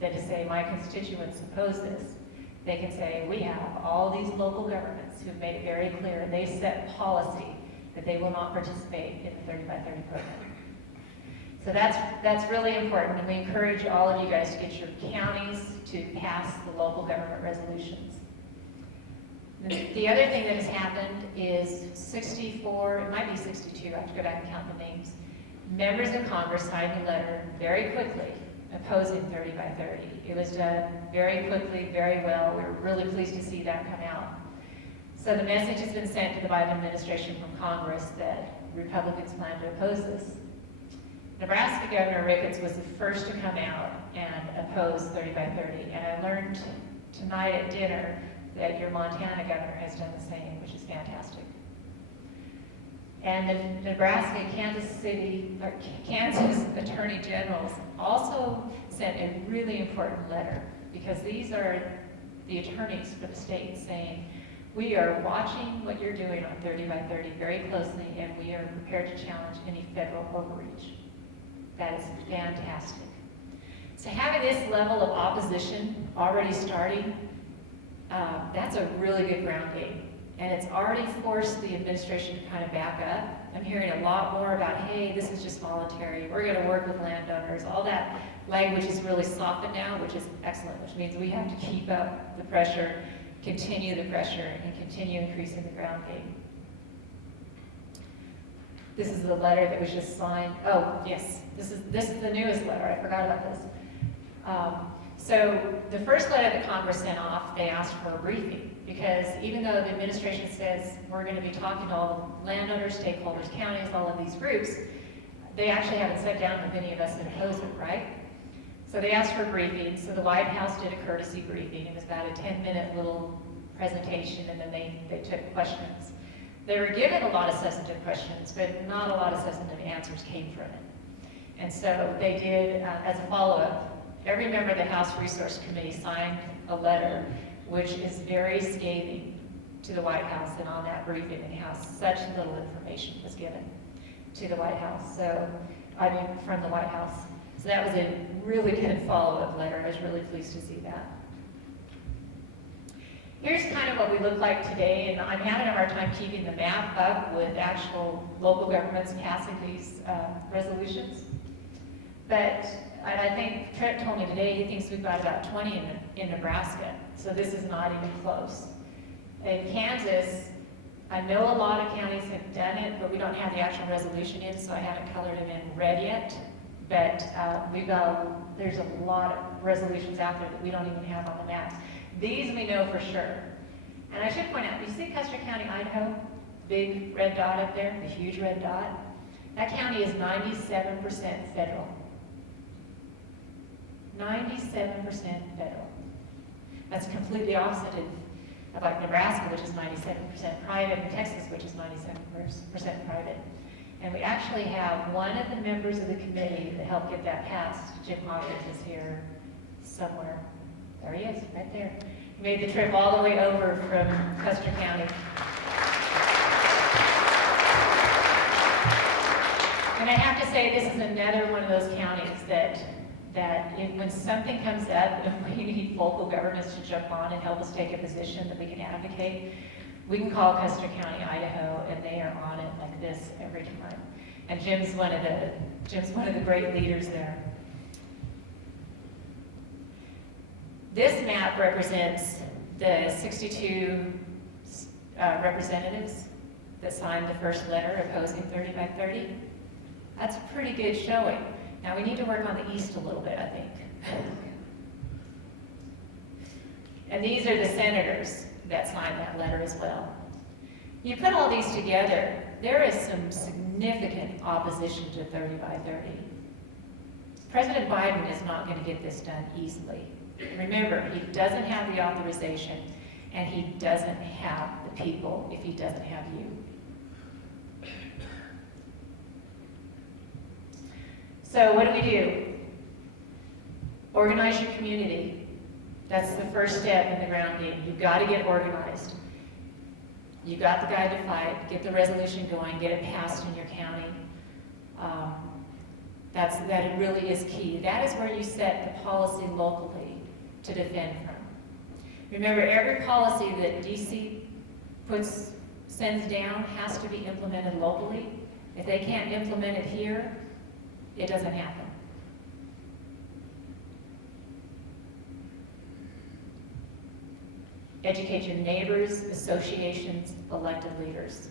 than to say, my constituents oppose this. They can say, we have all these local governments who've made it very clear, and they set policy that they will not participate in the 30 by 30 program. So that's really important, and we encourage all of you guys to get your counties to pass the local government resolutions. The other thing that has happened is 64, it might be 62, I have to go back and count the names, members of Congress signed a letter very quickly opposing 30 by 30. It was done very quickly, very well. We were really pleased to see that come out. So the message has been sent to the Biden administration from Congress that Republicans plan to oppose this. Nebraska Governor Ricketts was the first to come out and oppose 30 by 30. And I learned tonight at dinner that your Montana governor has done the same, which is fantastic. And the Nebraska, Kansas Attorney Generals also sent a really important letter, because these are the attorneys for the state saying, we are watching what you're doing on 30 by 30 very closely, and we are prepared to challenge any federal overreach. That is fantastic. So having this level of opposition already starting, that's a really good ground game. And it's already forced the administration to kind of back up. I'm hearing a lot more about, hey, this is just voluntary, we're gonna work with landowners. All that language is really softened now, which is excellent, which means we have to keep up the pressure, continue the pressure, and continue increasing the ground game. This is the letter that was just signed. Oh, yes, this is the newest letter. I forgot about this. So the first letter that Congress sent off, they asked for a briefing, because even though the administration says we're going to be talking to all the landowners, stakeholders, counties, all of these groups, they actually haven't sat down with any of us that oppose it, right? So they asked for a briefing. So the White House did a courtesy briefing. It was about a 10-minute little presentation, and then they took questions. They were given a lot of substantive questions, but not a lot of substantive answers came from it. And so they did, as a follow-up, every member of the House Resource Committee signed a letter which is very scathing to the White House, and on that briefing and how such little information was given to the White House. So, I mean, from the White House. So that was a really good follow-up letter. I was really pleased to see that. Here's kind of what we look like today, and I'm having a hard time keeping the map up with actual local governments passing these resolutions. But I think Trent told me today he thinks we've got about 20 in Nebraska, so this is not even close. In Kansas, I know a lot of counties have done it, but we don't have the actual resolution in, so I haven't colored them in red yet. But there's a lot of resolutions out there that we don't even have on the maps. These we know for sure. And I should point out, you see Custer County, Idaho? Big red dot up there, the huge red dot? That county is 97% federal. 97% federal. That's completely opposite of like Nebraska, which is 97% private, and Texas, which is 97% private. And we actually have one of the members of the committee that helped get that passed. Jim Hawkins is here somewhere. There he is, right there. He made the trip all the way over from Custer County. And I have to say, this is another one of those counties that when something comes up and we need local governments to jump on and help us take a position that we can advocate, we can call Custer County, Idaho, and they are on it like this every time. And Jim's one of the great leaders there. This map represents the 62 representatives that signed the first letter opposing 30 by 30. That's a pretty good showing. Now we need to work on the east a little bit, I think. And these are the senators that signed that letter as well. You put all these together, there is some significant opposition to 30 by 30. President Biden is not going to get this done easily. Remember, he doesn't have the authorization, and he doesn't have the people if he doesn't have you. So what do? Organize your community. That's the first step in the ground game. You've got to get organized. You've got the guy to fight, get the resolution going, get it passed in your county. That really is key. That is where you set the policy locally to defend from. Remember, every policy that DC sends down has to be implemented locally. If they can't implement it here, it doesn't happen. Educate your neighbors, associations, elected leaders.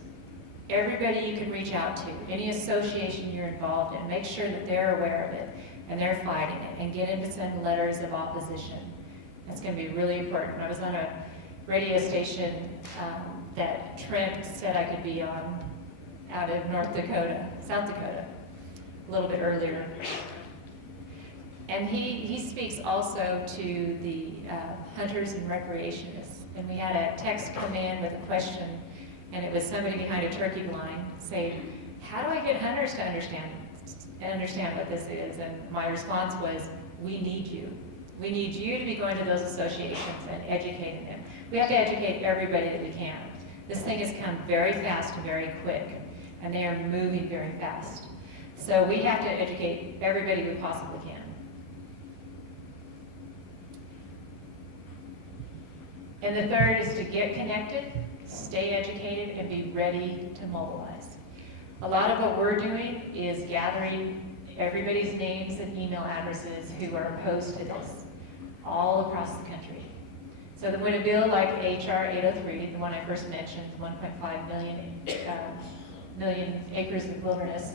Everybody you can reach out to, any association you're involved in, make sure that they're aware of it and they're fighting it, and get them to send letters of opposition. That's going to be really important. I was on a radio station that Trent said I could be on out of South Dakota, a little bit earlier. And he speaks also to the hunters and recreationists. And we had a text come in with a question, and it was somebody behind a turkey blind saying, how do I get hunters to understand what this is? And my response was, we need you. We need you to be going to those associations and educating them. We have to educate everybody that we can. This thing has come very fast and very quick, and they are moving very fast. So we have to educate everybody we possibly can. And the third is to get connected. stay educated, and be ready to mobilize. A lot of what we're doing is gathering everybody's names and email addresses who are opposed to this, all across the country. So that when a bill like HR 803, the one I first mentioned, 1.5 million acres of wilderness,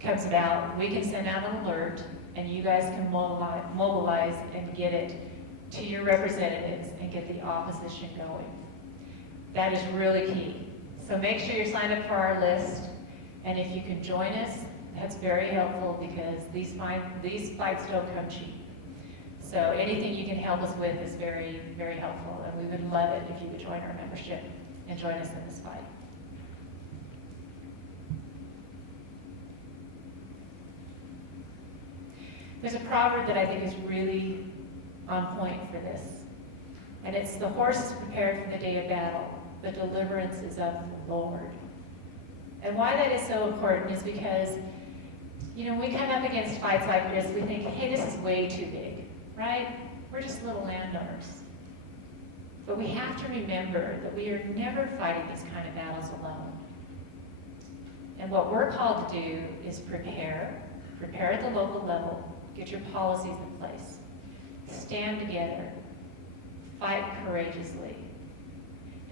comes about, we can send out an alert, and you guys can mobilize and get it to your representatives and get the opposition going. That is really key. So make sure you're signed up for our list, and if you can join us, that's very helpful because these fights don't come cheap. So anything you can help us with is very, very helpful, and we would love it if you would join our membership and join us in this fight. There's a proverb that I think is really on point for this, and it's the horse is prepared for the day of battle, the deliverance is of the Lord. And why that is so important is because, you know, we come up against fights like this, we think, hey, this is way too big, right? We're just little landowners. But we have to remember that we are never fighting these kind of battles alone. And what we're called to do is prepare at the local level, get your policies in place, stand together, fight courageously,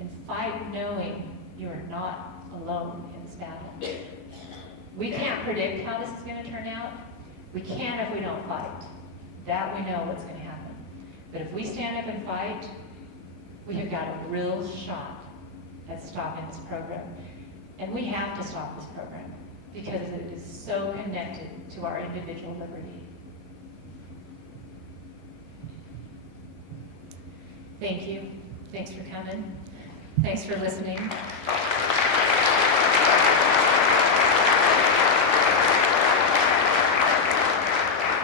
and fight knowing you are not alone in this battle. We can't predict how this is going to turn out. We can if we don't fight. That we know what's going to happen. But if we stand up and fight, we have got a real shot at stopping this program. And we have to stop this program because it is so connected to our individual liberty. Thank you. Thanks for coming. Thanks for listening.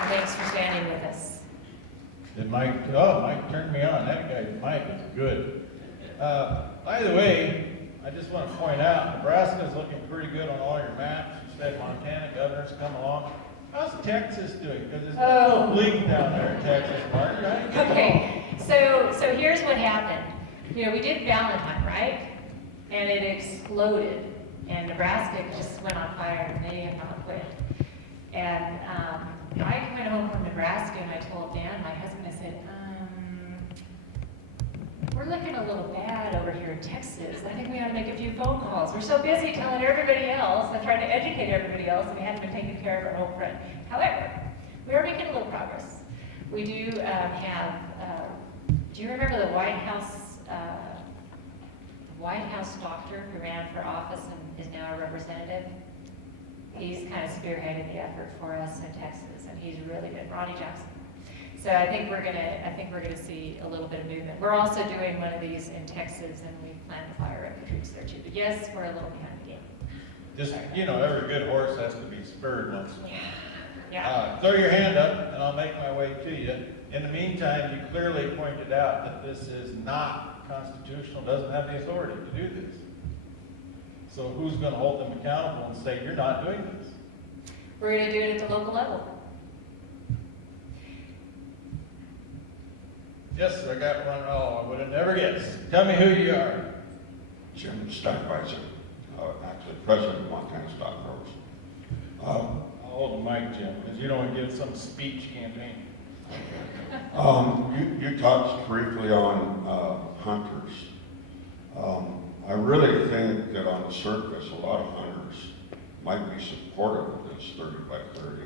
Thanks for standing with us. Did Mike turned me on. That guy, Mike, is good. By the way, I just want to point out, Nebraska's looking pretty good on all your maps. You said Montana, governor's come along. How's Texas doing? Because it's a little bleak down there in Texas, Margaret. Okay, so here's what happened. You know, we did Valentine, right? And it exploded. And Nebraska just went on fire, and they have not quit. And I went home from Nebraska, and I told Dan, my husband, I said, we're looking a little bad over here in Texas. I think we ought to make a few phone calls. We're so busy telling everybody else and trying to educate everybody else, and we haven't been taking care of our home front. However, we are making a little progress. We do have, do you remember the White House doctor who ran for office and is now a representative? He's kind of spearheaded the effort for us in Texas, and he's really good, Ronnie Jackson. So I think we're gonna see a little bit of movement. We're also doing one of these in Texas, and we plan to fire up the troops there too. But yes, we're a little behind the game. Just, you know, every good horse has to be spurred once in a while. Yeah. Throw your hand up, and I'll make my way to you. In the meantime, you clearly pointed out that this is not constitutional, doesn't have the authority to do this. So who's going to hold them accountable and say, you're not doing this? We're going to do it at the local level. Yes, I got one. Oh, I would have never guessed. Tell me who you are. Jim Steinweiser, actually president of Montana Stockgrowers. I'll hold the mic, Jim, because you don't want to give some speech campaign. You touched briefly on hunters. I really think that on the surface, a lot of hunters might be supportive of this 30 by 30.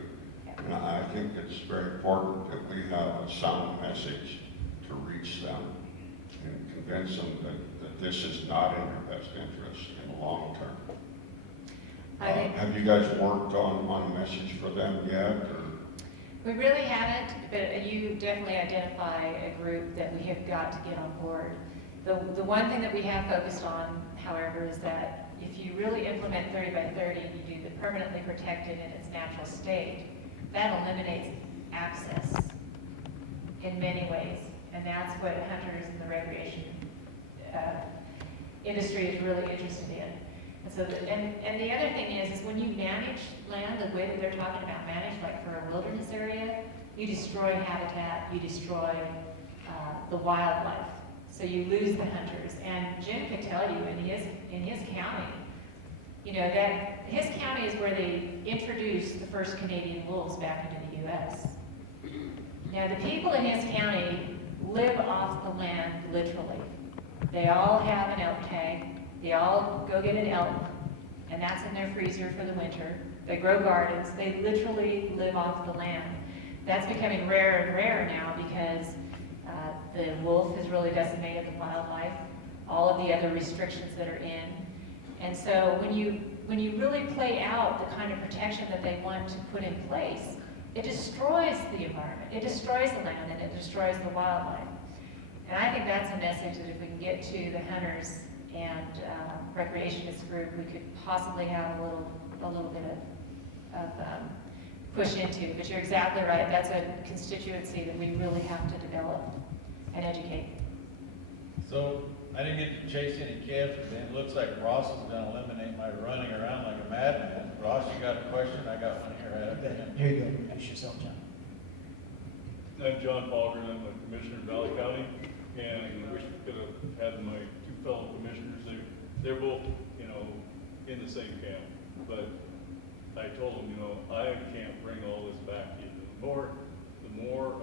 And I think it's very important that we have a sound message to reach them and convince them that this is not in their best interest in the long term. Have you guys worked on a message for them yet? Or? We really haven't, but you definitely identify a group that we have got to get on board. The one thing that we have focused on, however, is that if you really implement 30 by 30 and you do the permanently protected in its natural state, that eliminates access in many ways. And that's what hunters and the recreation industry is really interested in. And so, and the other thing is when you manage land the way that they're talking about managed, like for a wilderness area, you destroy habitat, you destroy the wildlife. So you lose the hunters. And Jim could tell you in his county, you know, that his county is where they introduced the first Canadian wolves back into the U.S. Now, the people in his county live off the land literally. They all have an elk tag. They all go get an elk, and that's in their freezer for the winter. They grow gardens. They literally live off the land. That's becoming rarer and rarer now because the wolf has really decimated the wildlife, all of the other restrictions that are in. And so when you really play out the kind of protection that they want to put in place, it destroys the environment, it destroys the land, and it destroys the wildlife. And I think that's a message that if we can get to the hunters and recreationist group, we could possibly have a little bit of push into. But you're exactly right, that's a constituency that we really have to develop and educate. So, I didn't get to chase any calves today. It looks like Ross is gonna eliminate my running around like a madman. Ross, you got a question? I got one here right up there. Here you go, introduce yourself, John. I'm John Palmer, and I'm a commissioner in Valley County, and I wish we could have had my two fellow commissioners. They're both, you know, in the same camp, but I told them, you know, I can't bring all this back. The more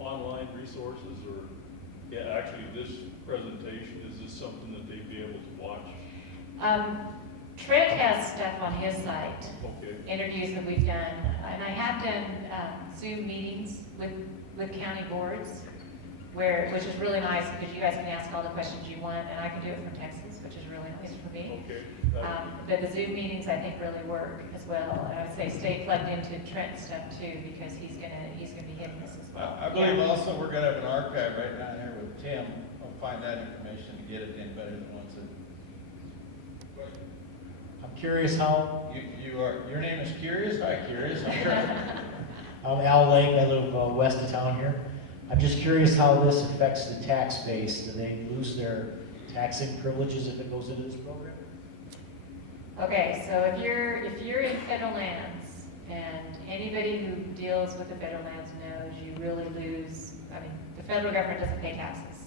online resources, or actually this presentation, is this something that they'd be able to watch? Trent has stuff on his site, Okay. interviews that we've done, and I have done Zoom meetings with county boards, which is really nice because you guys can ask all the questions you want, and I can do it from Texas, which is really nice for me. Okay. But the Zoom meetings I think really work as well. And I would say stay plugged into Trent's stuff too, because he's gonna be hitting this as well. I believe also we're gonna have an archive right down here with Tim. We'll find that information to get it to anybody that wants it. I'm curious how, Your name is Curious? Hi, Curious. I'm sure. I'm Al Lake, I live west of town here. I'm just curious how this affects the tax base. Do they lose their taxing privileges if it goes into this program? Okay, so if you're in federal lands, and anybody who deals with the federal lands knows you really lose, I mean, the federal government doesn't pay taxes.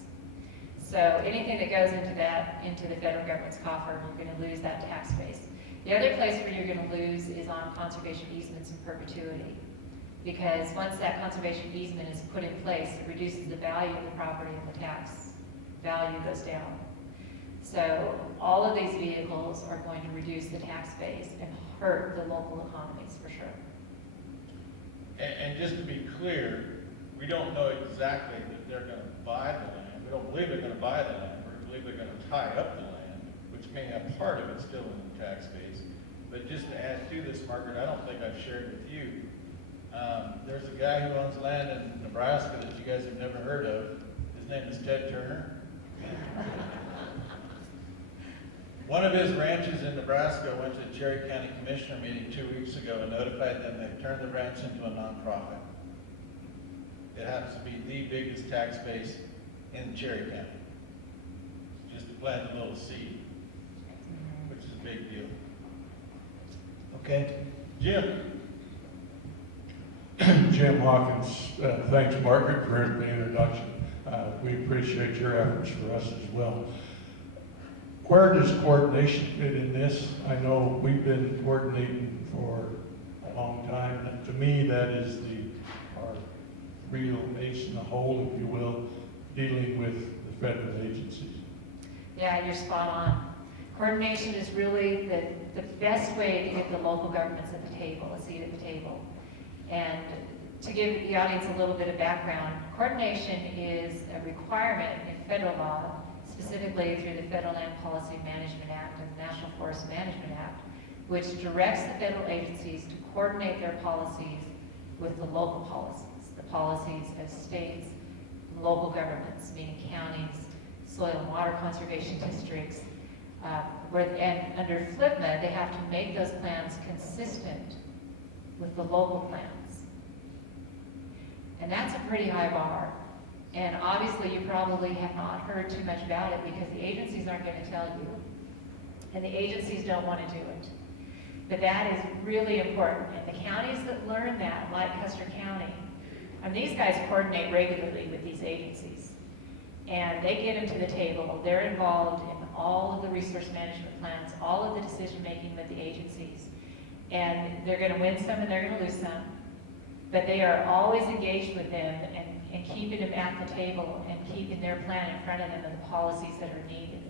So anything that goes into the federal government's coffer, you're gonna lose that tax base. The other place where you're gonna lose is on conservation easements in perpetuity. Because once that conservation easement is put in place, it reduces the value of the property and the tax value goes down. So all of these vehicles are going to reduce the tax base and hurt the local economies for sure. And just to be clear, we don't know exactly that they're gonna buy the land. We don't believe they're gonna buy the land. We believe they're gonna tie up the land, which may have part of it still in the tax base. But just to add to this, Margaret, I don't think I've shared with you. There's a guy who owns land in Nebraska that you guys have never heard of. His name is Ted Turner. One of his ranches in Nebraska went to the Cherry County Commissioner meeting 2 weeks ago and notified them they've turned the ranch into a nonprofit. It happens to be the biggest tax base in Cherry County. Just to plant a little seed, which is a big deal. Okay. Jim? Jim Hawkins, thanks Margaret for the introduction. We appreciate your efforts for us as well. Where does coordination fit in this? I know we've been coordinating for a long time, and to me that is our real ace in the hole, if you will, dealing with the federal agencies. Yeah, you're spot on. Coordination is really the best way to get the local governments at the table, a seat at the table. And to give the audience a little bit of background, coordination is a requirement in federal law, specifically through the Federal Land Policy Management Act and the National Forest Management Act, which directs the federal agencies to coordinate their policies with the local policies, the policies of states, local governments, meaning counties, soil and water conservation districts, and under FLPMA, they have to make those plans consistent with the local plans. And that's a pretty high bar. And obviously you probably have not heard too much about it because the agencies aren't going to tell you. And the agencies don't want to do it. But that is really important. And the counties that learn that, like Custer County, and these guys coordinate regularly with these agencies. And they get into the table, they're involved in all of the resource management plans, all of the decision-making with the agencies. And they're gonna win some and they're gonna lose some. But they are always engaged with them and keeping them at the table and keeping their plan in front of them and the policies that are needed.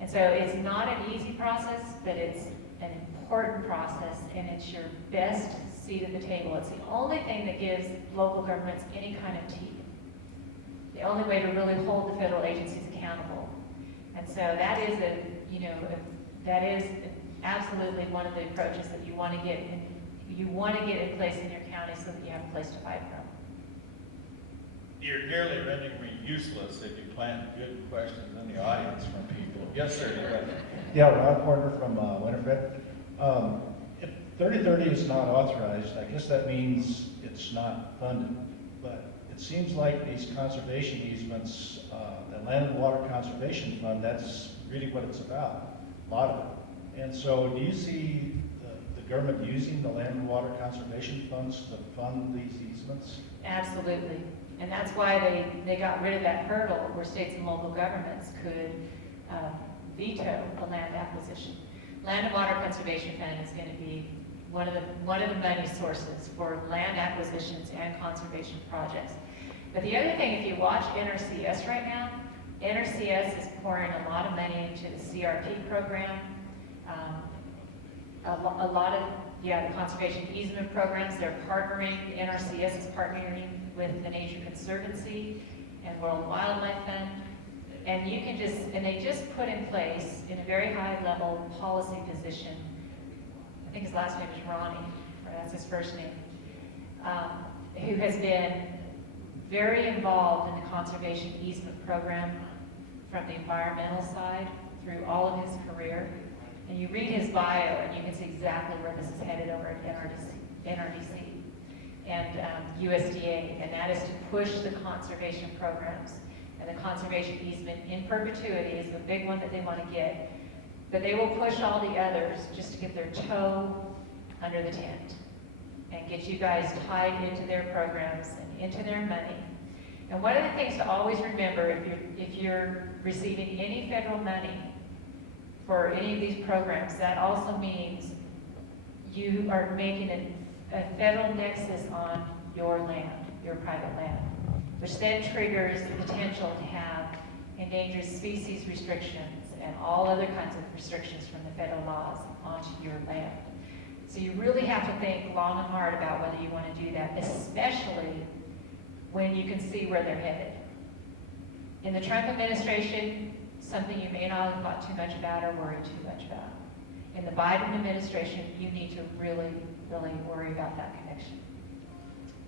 And so it's not an easy process, but it's an important process, and it's your best seat at the table. It's the only thing that gives local governments any kind of teeth. The only way to really hold the federal agencies accountable. And so that is that is absolutely one of the approaches that you want to get in place in your county so that you have a place to fight from. You're nearly rendering me useless if you plant good questions in the audience from people. Yes, sir. Go ahead. Yeah, Ron Porter from Winifred. If 3030 is not authorized, I guess that means it's not funded. But it seems like these conservation easements, the Land and Water Conservation Fund, that's really what it's about, a lot of it. And so do you see the government using the Land and Water Conservation Funds to fund these easements? Absolutely. And that's why they got rid of that hurdle where states and local governments could veto a land acquisition. Land and Water Conservation Fund is going to be one of the money sources for land acquisitions and conservation projects. But the other thing, if you watch NRCS right now, NRCS is pouring a lot of money into the CRP program, a lot of the conservation easement programs. They're partnering. The NRCS is partnering with the Nature Conservancy and World Wildlife Fund. And you can they just put in place, in a very high level policy position, I think his last name is Ronnie, or that's his first name, who has been very involved in the conservation easement program from the environmental side through all of his career. And you read his bio and you can see exactly where this is headed over at NRDC and USDA, and that is to push the conservation programs. And the conservation easement in perpetuity is the big one that they want to get. But they will push all the others just to get their toe under the tent and get you guys tied into their programs and into their money. And one of the things to always remember, if you're receiving any federal money for any of these programs, that also means you are making a federal nexus on your land, your private land, which then triggers the potential to have endangered species restrictions and all other kinds of restrictions from the federal laws onto your land. So you really have to think long and hard about whether you want to do that, especially when you can see where they're headed. In the Trump administration, something you may not have thought too much about or worried too much about. In the Biden administration, you need to really, really worry about that connection.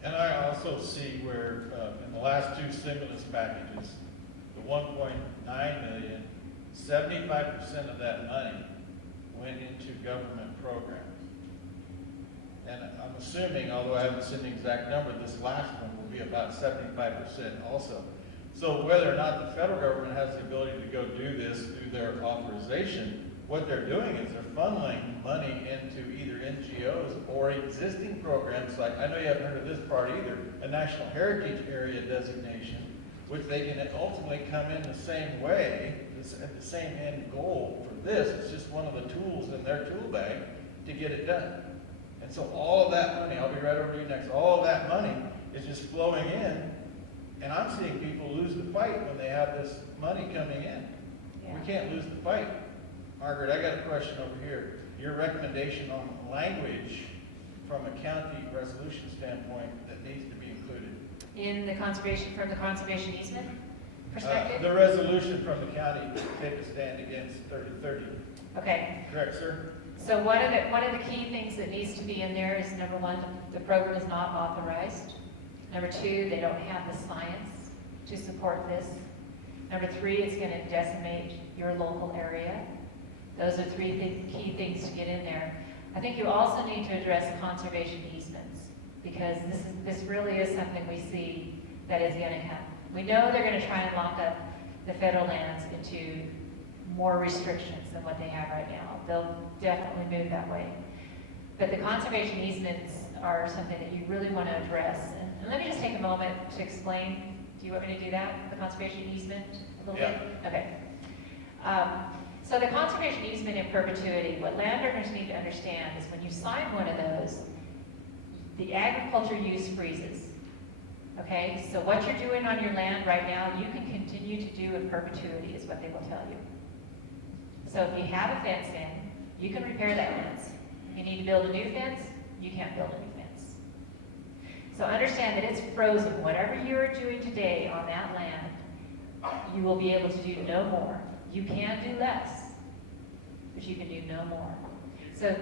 And I also see where in the last two stimulus packages, the 1.9 million, 75% of that money went into government programs. And I'm assuming, although I haven't seen the exact number, this last one will be about 75% also. So whether or not the federal government has the ability to go do this through their authorization, what they're doing is they're funneling money into either NGOs or existing programs, like, I know you haven't heard of this part either, a National Heritage Area designation, which they can ultimately come in the same way, at the same end goal for this. It's just one of the tools in their tool bag to get it done. And so all of that money, I'll be right over to you next, all of that money is just flowing in, and I'm seeing people lose the fight when they have this money coming in. Yeah. We can't lose the fight. Margaret, I got a question over here. Your recommendation on language from a county resolution standpoint that needs to be included. In the conservation easement perspective? The resolution from the county to take a stand against 3030. Okay. Correct, sir? So one of the key things that needs to be in there is, number one, the program is not authorized. Number two, they don't have the science to support this. Number three, it's going to decimate your local area. Those are three key things to get in there. I think you also need to address conservation easements, because this really is something we see that is going to happen. We know they're going to try and lock up the federal lands into more restrictions than what they have right now. They'll definitely move that way. But the conservation easements are something that you really want to address. And let me just take a moment to explain Do you want me to do that, the conservation easement a little Yeah. bit? Okay. So the conservation easement in perpetuity, what landowners need to understand is when you sign one of those, the agriculture use freezes. Okay, so what you're doing on your land right now, you can continue to do in perpetuity is what they will tell you. So if you have a fence in, you can repair that fence. If you need to build a new fence, you can't build a new fence. So understand that it's frozen. Whatever you're doing today on that land, you will be able to do no more. You can do less, but you can do no more. So,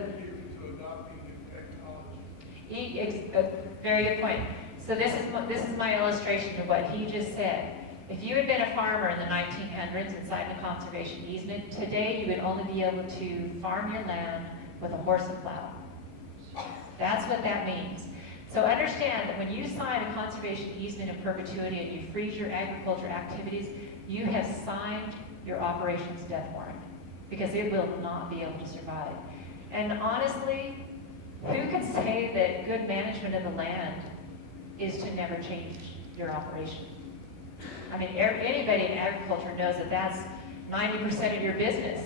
very good point. So this is my illustration of what he just said. If you had been a farmer in the 1900s and signed a conservation easement, today you would only be able to farm your land with a horse and plow. That's what that means. So understand that when you sign a conservation easement in perpetuity and you freeze your agriculture activities, you have signed your operations death warrant because it will not be able to survive. And honestly, who can say that good management of the land is to never change your operation? I mean, anybody in agriculture knows that that's 90% of your business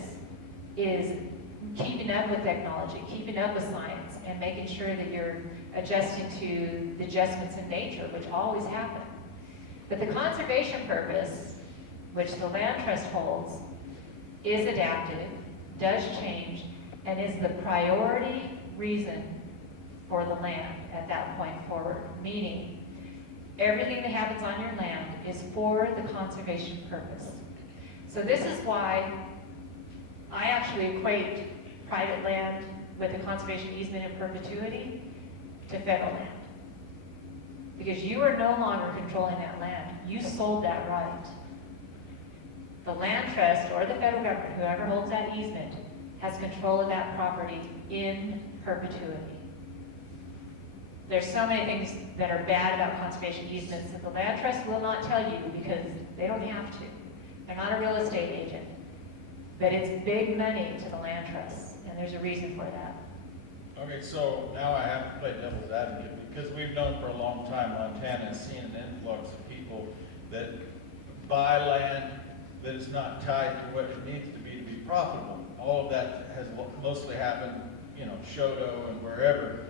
is keeping up with technology, keeping up with science, and making sure that you're adjusting to the adjustments in nature, which always happen. But the conservation purpose, which the land trust holds, is adaptive, does change, and is the priority reason for the land at that point forward, meaning everything that happens on your land is for the conservation purpose. So this is why I actually equate private land with a conservation easement in perpetuity to federal land. Because you are no longer controlling that land. You sold that right. The land trust or the federal government, whoever holds that easement, has control of that property in perpetuity. There's so many things that are bad about conservation easements that the land trust will not tell you because they don't have to. They're not a real estate agent. But it's big money to the land trust, and there's a reason for that. Okay, so now I have to play devil's advocate, because we've known for a long time Montana has seen an influx of people that buy land that is not tied to what it needs to be profitable. All of that has mostly happened, Shoto and wherever,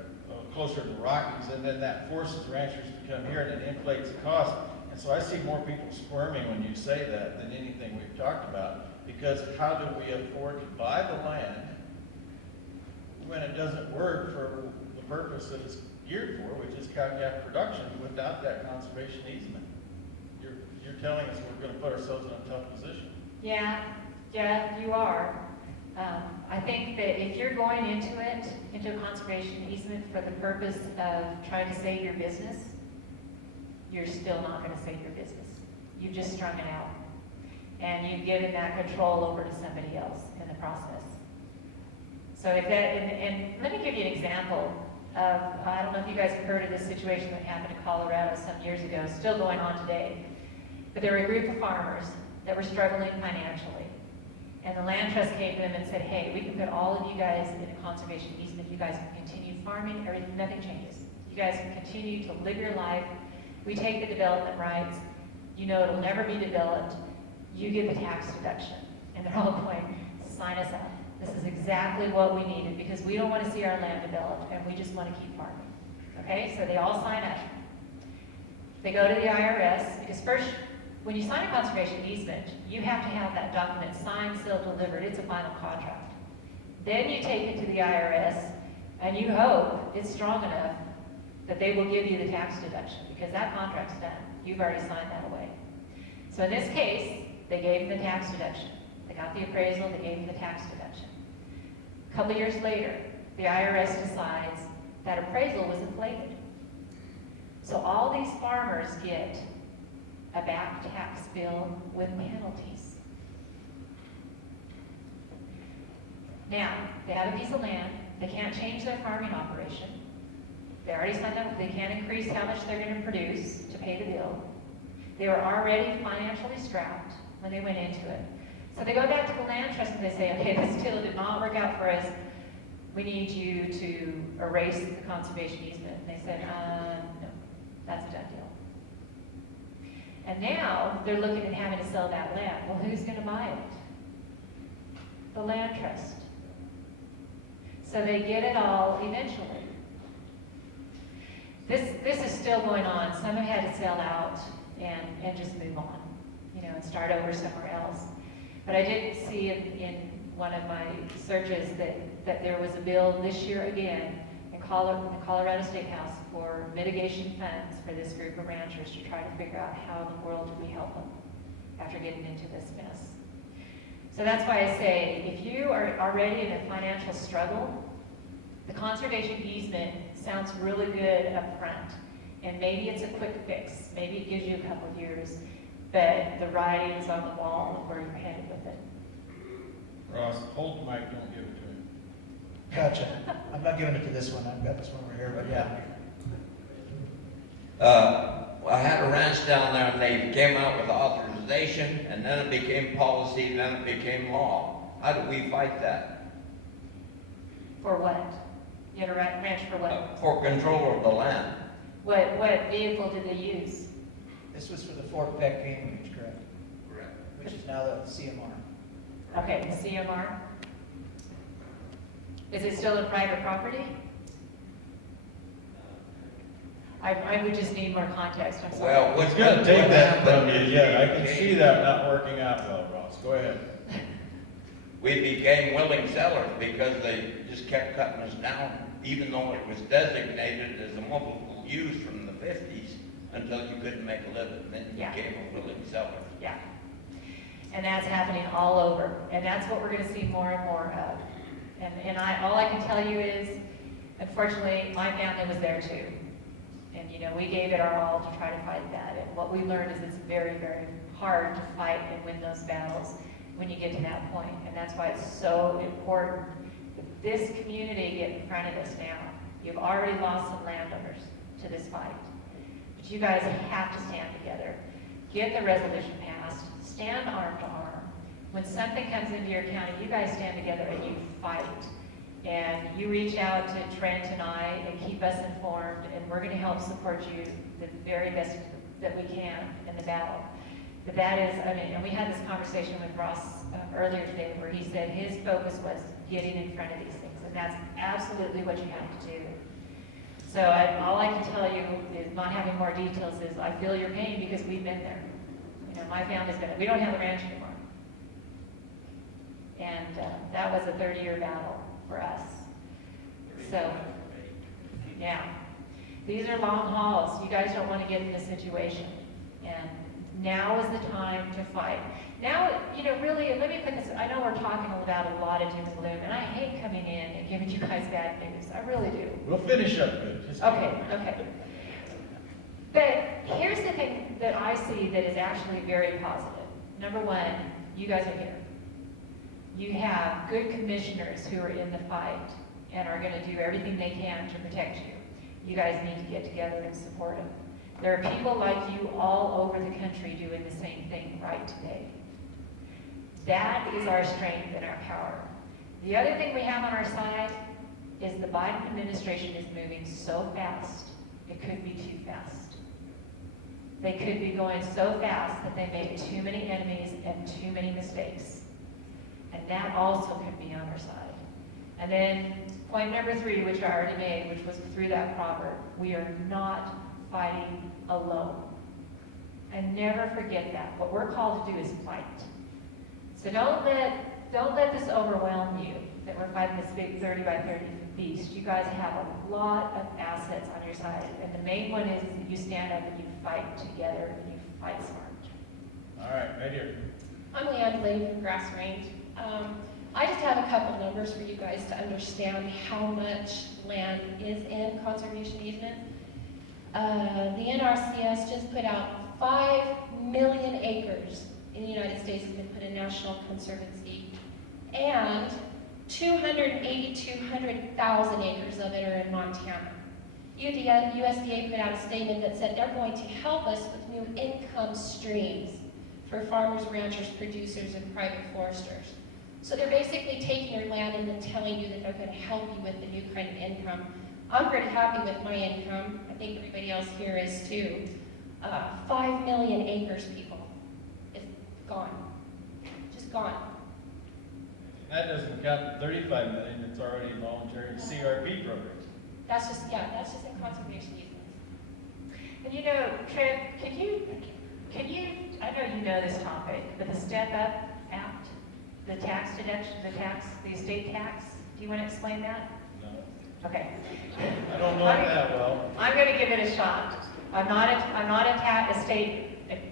closer to the Rockies, and then that forces ranchers to come here and it inflates the cost. And so I see more people squirming when you say that than anything we've talked about, because how do we afford to buy the land when it doesn't work for the purpose that it's geared for, which is cow-calf production, without that conservation easement? You're telling us we're going to put ourselves in a tough position. Yeah, you are. I think that if you're going into a conservation easement for the purpose of trying to save your business, you're still not going to save your business. You've just strung it out. And you've given that control over to somebody else in the process. So if that, and let me give you an example of, I don't know if you guys have heard of this situation that happened in Colorado some years ago, still going on today. But there were a group of farmers that were struggling financially. And the land trust came to them and said, hey, we can put all of you guys in a conservation easement. You guys can continue farming, everything, nothing changes. You guys can continue to live your life. We take the development rights. It'll never be developed. You get the tax deduction. And they're all going, sign us up. This is exactly what we needed because we don't want to see our land developed and we just want to keep farming. Okay, so they all sign up. They go to the IRS because first, when you sign a conservation easement, you have to have that document signed, sealed, delivered. It's a final contract. Then you take it to the IRS, and you hope it's strong enough that they will give you the tax deduction because that contract's done. You've already signed that away. So in this case, they gave them the tax deduction. They got the appraisal, they gave them the tax deduction. A couple years later, the IRS decides that appraisal was inflated. So all these farmers get a back tax bill with penalties. Now, they have a piece of land, they can't change their farming operation. They already signed up, they can't increase how much they're going to produce to pay the bill. They were already financially strapped when they went into it. So they go back to the land trust and they say, okay, this deal did not work out for us. We need you to erase the conservation easement. And they said, no, that's a done deal. And now they're looking at having to sell that land. Well, who's going to buy it? The land trust. So they get it all eventually. This is still going on. Some have had to sell out and just move on, you know, and start over somewhere else. But I did see in one of my searches that there was a bill this year again in the Colorado State House for mitigation funds for this group of ranchers to try to figure out how in the world do we help them after getting into this mess. So that's why I say, if you are already in a financial struggle, the conservation easement sounds really good up front. And maybe it's a quick fix. Maybe it gives you a couple of years. But the writing's on the wall of where you're headed with it. Ross, hold the mic, don't give it to him. Gotcha. I'm not giving it to this one. I've got this one over here, but yeah. I had a ranch down there and they came out with authorization and then it became policy, then it became law. How do we fight that? For what? You had a ranch for what? For control of the land. What vehicle did they use? This was for the Fort Peck Game Range, correct? Correct. Which is now the CMR. Okay, the CMR. Is it still a private property? I would just need more context, I'm sorry. Well, It's gonna take that from you, yeah, I can see that not working out well, Ross, go ahead. We became willing sellers because they just kept cutting us down, even though it was designated as a multiple use from the 50s until you couldn't make a living. Then you Yeah. became a willing seller. Yeah. And that's happening all over. And that's what we're going to see more and more of. And all I can tell you is, unfortunately, my family was there too. And, you know, we gave it our all to try to fight that. And what we learned is it's very, very hard to fight and win those battles when you get to that point. And that's why it's so important that this community get in front of us now. You've already lost some landowners to this fight. But you guys have to stand together. Get the resolution passed. Stand arm to arm. When something comes into your county, you guys stand together and you fight. And you reach out to Trent and I and keep us informed, and we're going to help support you the very best that we can in the battle. But that is, I mean, and we had this conversation with Ross earlier today where he said his focus was getting in front of these things, and that's absolutely what you have to do. So all I can tell you is, not having more details, is I feel your pain because we've been there. You know, my family's been there. We don't have a ranch anymore. And that was a 30-year battle for us. So, yeah. These are long hauls. You guys don't want to get in this situation. And now is the time to fight. Now, you know, really, let me put this, I know we're talking about a lot of doom and gloom, and I hate coming in and giving you guys bad news. I really do. We'll finish up good. Just- Okay. But here's the thing that I see that is actually very positive. Number one, you guys are here. You have good commissioners who are in the fight and are going to do everything they can to protect you. You guys need to get together and support them. There are people like you all over the country doing the same thing right today. That is our strength and our power. The other thing we have on our side is the Biden administration is moving so fast, it could be too fast. They could be going so fast that they make too many enemies and too many mistakes. And that also could be on our side. And then point number 3, which I already made, which was through that proverb, we are not fighting alone. And never forget that. What we're called to do is fight. So don't let this overwhelm you that we're fighting this big 30 by 30 beast. You guys have a lot of assets on your side. And the main one is that you stand up and you fight together and you fight smart. All right, right here. I'm Leanne Lane from Grass Range. I just have a couple numbers for you guys to understand how much land is in conservation easement. The NRCS just put out 5 million acres in the United States has been put in National Conservancy, and 200,000 acres of it are in Montana. USDA put out a statement that said they're going to help us with new income streams for farmers, ranchers, producers, and private foresters. So they're basically taking your land and then telling you that they're going to help you with the new kind of income. I'm pretty happy with my income. I think everybody else here is too. 5 million acres, people. It's gone. Just gone. That doesn't count the 35 million that's already in voluntary CRP programs. That's just in conservation easements. And you know, Trent, can you, I know you know this topic, but the Step Up Act, the tax deduction, the estate tax, do you want to explain that? No. Okay. I don't know it that well. I'm going to give it a shot. I'm not a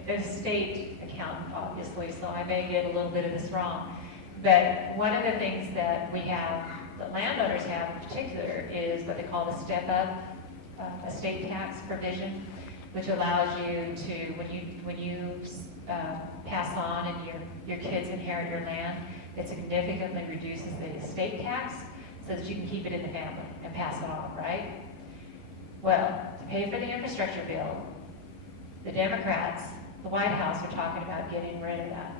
estate accountant, obviously, so I may get a little bit of this wrong. But one of the things that we have, that landowners have in particular, is what they call the step-up estate tax provision, which allows you to, when you pass on and your kids inherit your land, it significantly reduces the estate tax so that you can keep it in the family and pass it on, right? Well, to pay for the infrastructure bill, the Democrats, the White House are talking about getting rid of that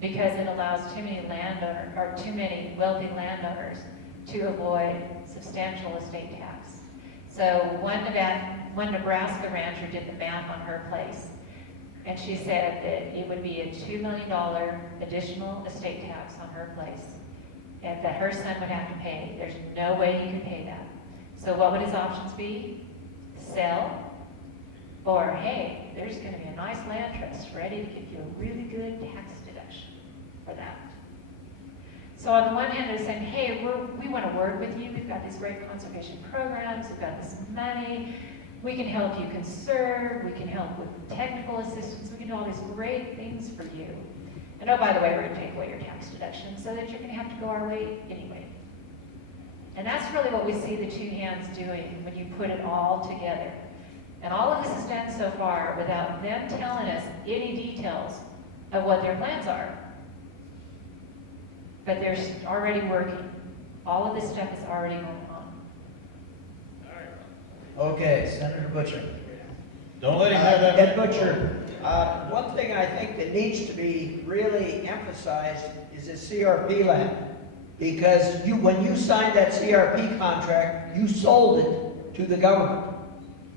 because it allows too many wealthy landowners to avoid substantial estate tax. So one Nebraska rancher did the math on her place, and she said that it would be a $2 million additional estate tax on her place, and that her son would have to pay. There's no way he could pay that. So what would his options be? Sell, or hey, there's going to be a nice land trust ready to give you a really good tax deduction for that. So on the one hand, they're saying, hey, we want to work with you. We've got these great conservation programs. We've got this money. We can help you conserve. We can help with technical assistance. We can do all these great things for you. And oh, by the way, we're going to take away your tax deduction so that you're going to have to go our way anyway. And that's really what we see the two hands doing when you put it all together. And all of this is done so far without them telling us any details of what their plans are. But they're already working. All of this stuff is already going on. Okay, Senator Butcher. Don't let him have that. Ed Butcher, one thing I think that needs to be really emphasized is the CRP land. Because when you signed that CRP contract, you sold it to the government.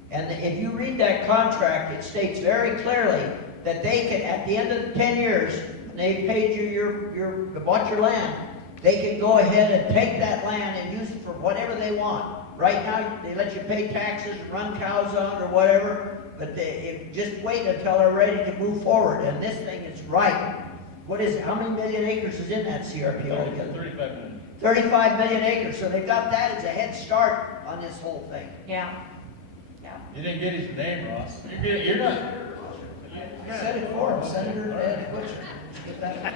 And if you read that contract, it states very clearly that they can, at the end of the 10 years, when they paid you bought your land, they can go ahead and take that land and use it for whatever they want. Right now, they let you pay taxes, run cows on it or whatever, but just wait until they're ready to move forward. And this thing is right. What is it? How many million acres is in that CRP altogether? 35 million. 35 million acres. So they've got that as a head start on this whole thing. Yeah. Yeah. You didn't get his name, Ross. You're not. Said it for him, Senator Ed Butcher. Get that?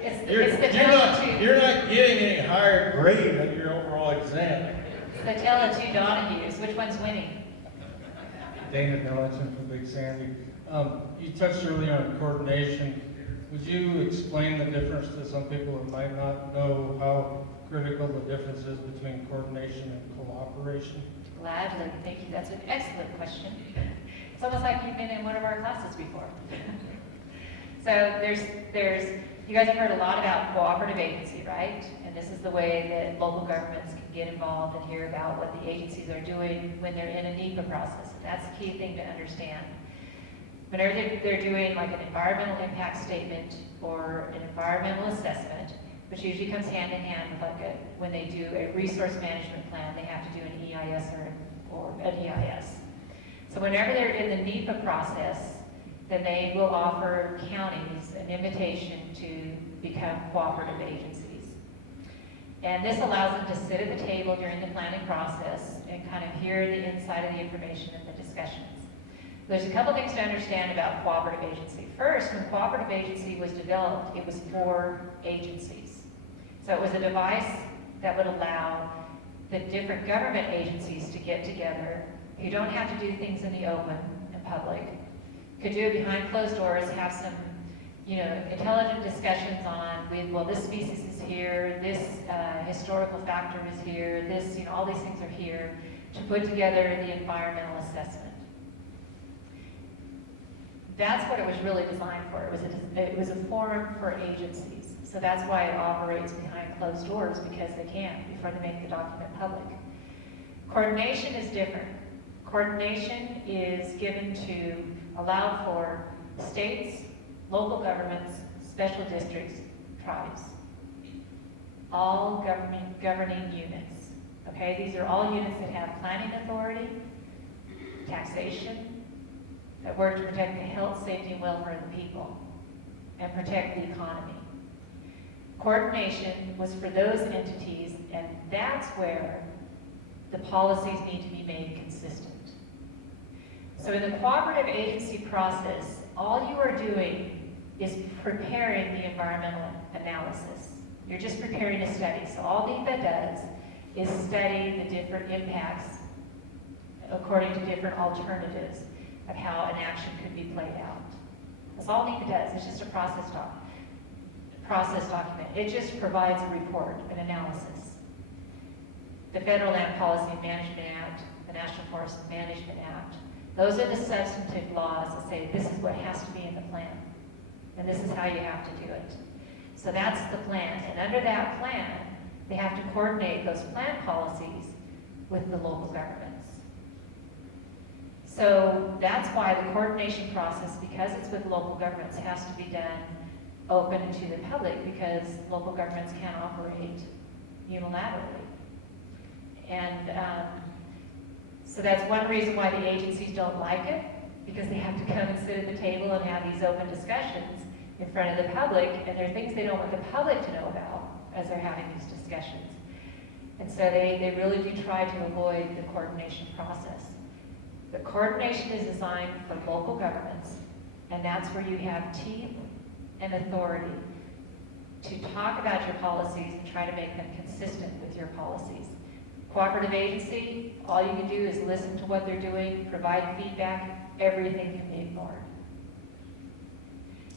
It's the tale of two. You're not getting any higher grade on your overall exam. It's the tale of two Donahues. Which one's winning? Dana Bellington from Big Sandy. You touched earlier on coordination. Would you explain the difference to some people who might not know how critical the difference is between coordination and cooperation? Gladly. Thank you. That's an excellent question. It's almost like you've been in one of our classes before. So you guys have heard a lot about cooperative agency, right? And this is the way that local governments can get involved and hear about what the agencies are doing when they're in a NEPA process. And that's the key thing to understand. Whenever they're doing like an environmental impact statement or an environmental assessment, which usually comes hand in hand with when they do a resource management plan, they have to do an EIS or an EIS. So whenever they're in the NEPA process, then they will offer counties an invitation to become cooperative agencies. And this allows them to sit at the table during the planning process and kind of hear the inside of the information and the discussions. There's a couple things to understand about cooperative agency. First, when cooperative agency was developed, it was for agencies. So it was a device that would allow the different government agencies to get together. You don't have to do things in the open, in public. You could do it behind closed doors, have some, intelligent discussions on, well, this species is here, this historical factor is here, this, all these things are here, to put together the environmental assessment. That's what it was really designed for. It was a forum for agencies. So that's why it operates behind closed doors, because they can before they make the document public. Coordination is different. Coordination is given to allow for states, local governments, special districts, tribes. All governing units. Okay, these are all units that have planning authority, taxation, that work to protect the health, safety, and welfare of the people, and protect the economy. Coordination was for those entities, and that's where the policies need to be made consistent. So in the cooperative agency process, all you are doing is preparing the environmental analysis. You're just preparing a study. So all NEPA does is study the different impacts according to different alternatives of how an action could be played out. That's all NEPA does. It's just a process document. It just provides a report, an analysis. The Federal Land Policy and Management Act, the National Forest Management Act, those are the substantive laws that say this is what has to be in the plan, and this is how you have to do it. So that's the plan, and under that plan, they have to coordinate those plan policies with the local governments. So that's why the coordination process, because it's with local governments, has to be done open to the public, because local governments can't operate unilaterally. And so that's one reason why the agencies don't like it, because they have to come and sit at the table and have these open discussions in front of the public, and there are things they don't want the public to know about as they're having these discussions. And so they really do try to avoid the coordination process. The coordination is designed for local governments, and that's where you have teeth and authority to talk about your policies and try to make them consistent with your policies. Cooperative agency, all you can do is listen to what they're doing, provide feedback, everything can be ignored.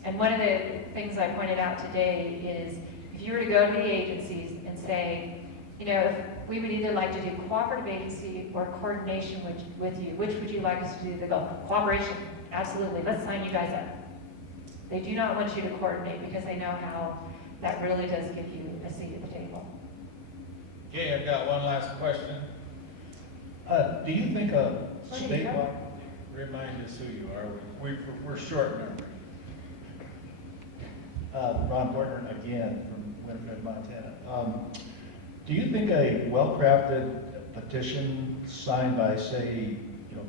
And one of the things I pointed out today is, if you were to go to the agencies and say, you know, if we would either like to do cooperative agency or coordination with you, which would you like us to do? They go, cooperation, absolutely, let's sign you guys up. They do not want you to coordinate because they know how that really does give you a seat at the table. Okay, I've got one last question. Do you think a Where did you statewide, Remind us who you are. We're short memory. Ron Bortner again from Winifred, Montana. Do you think a well-crafted petition signed by, say,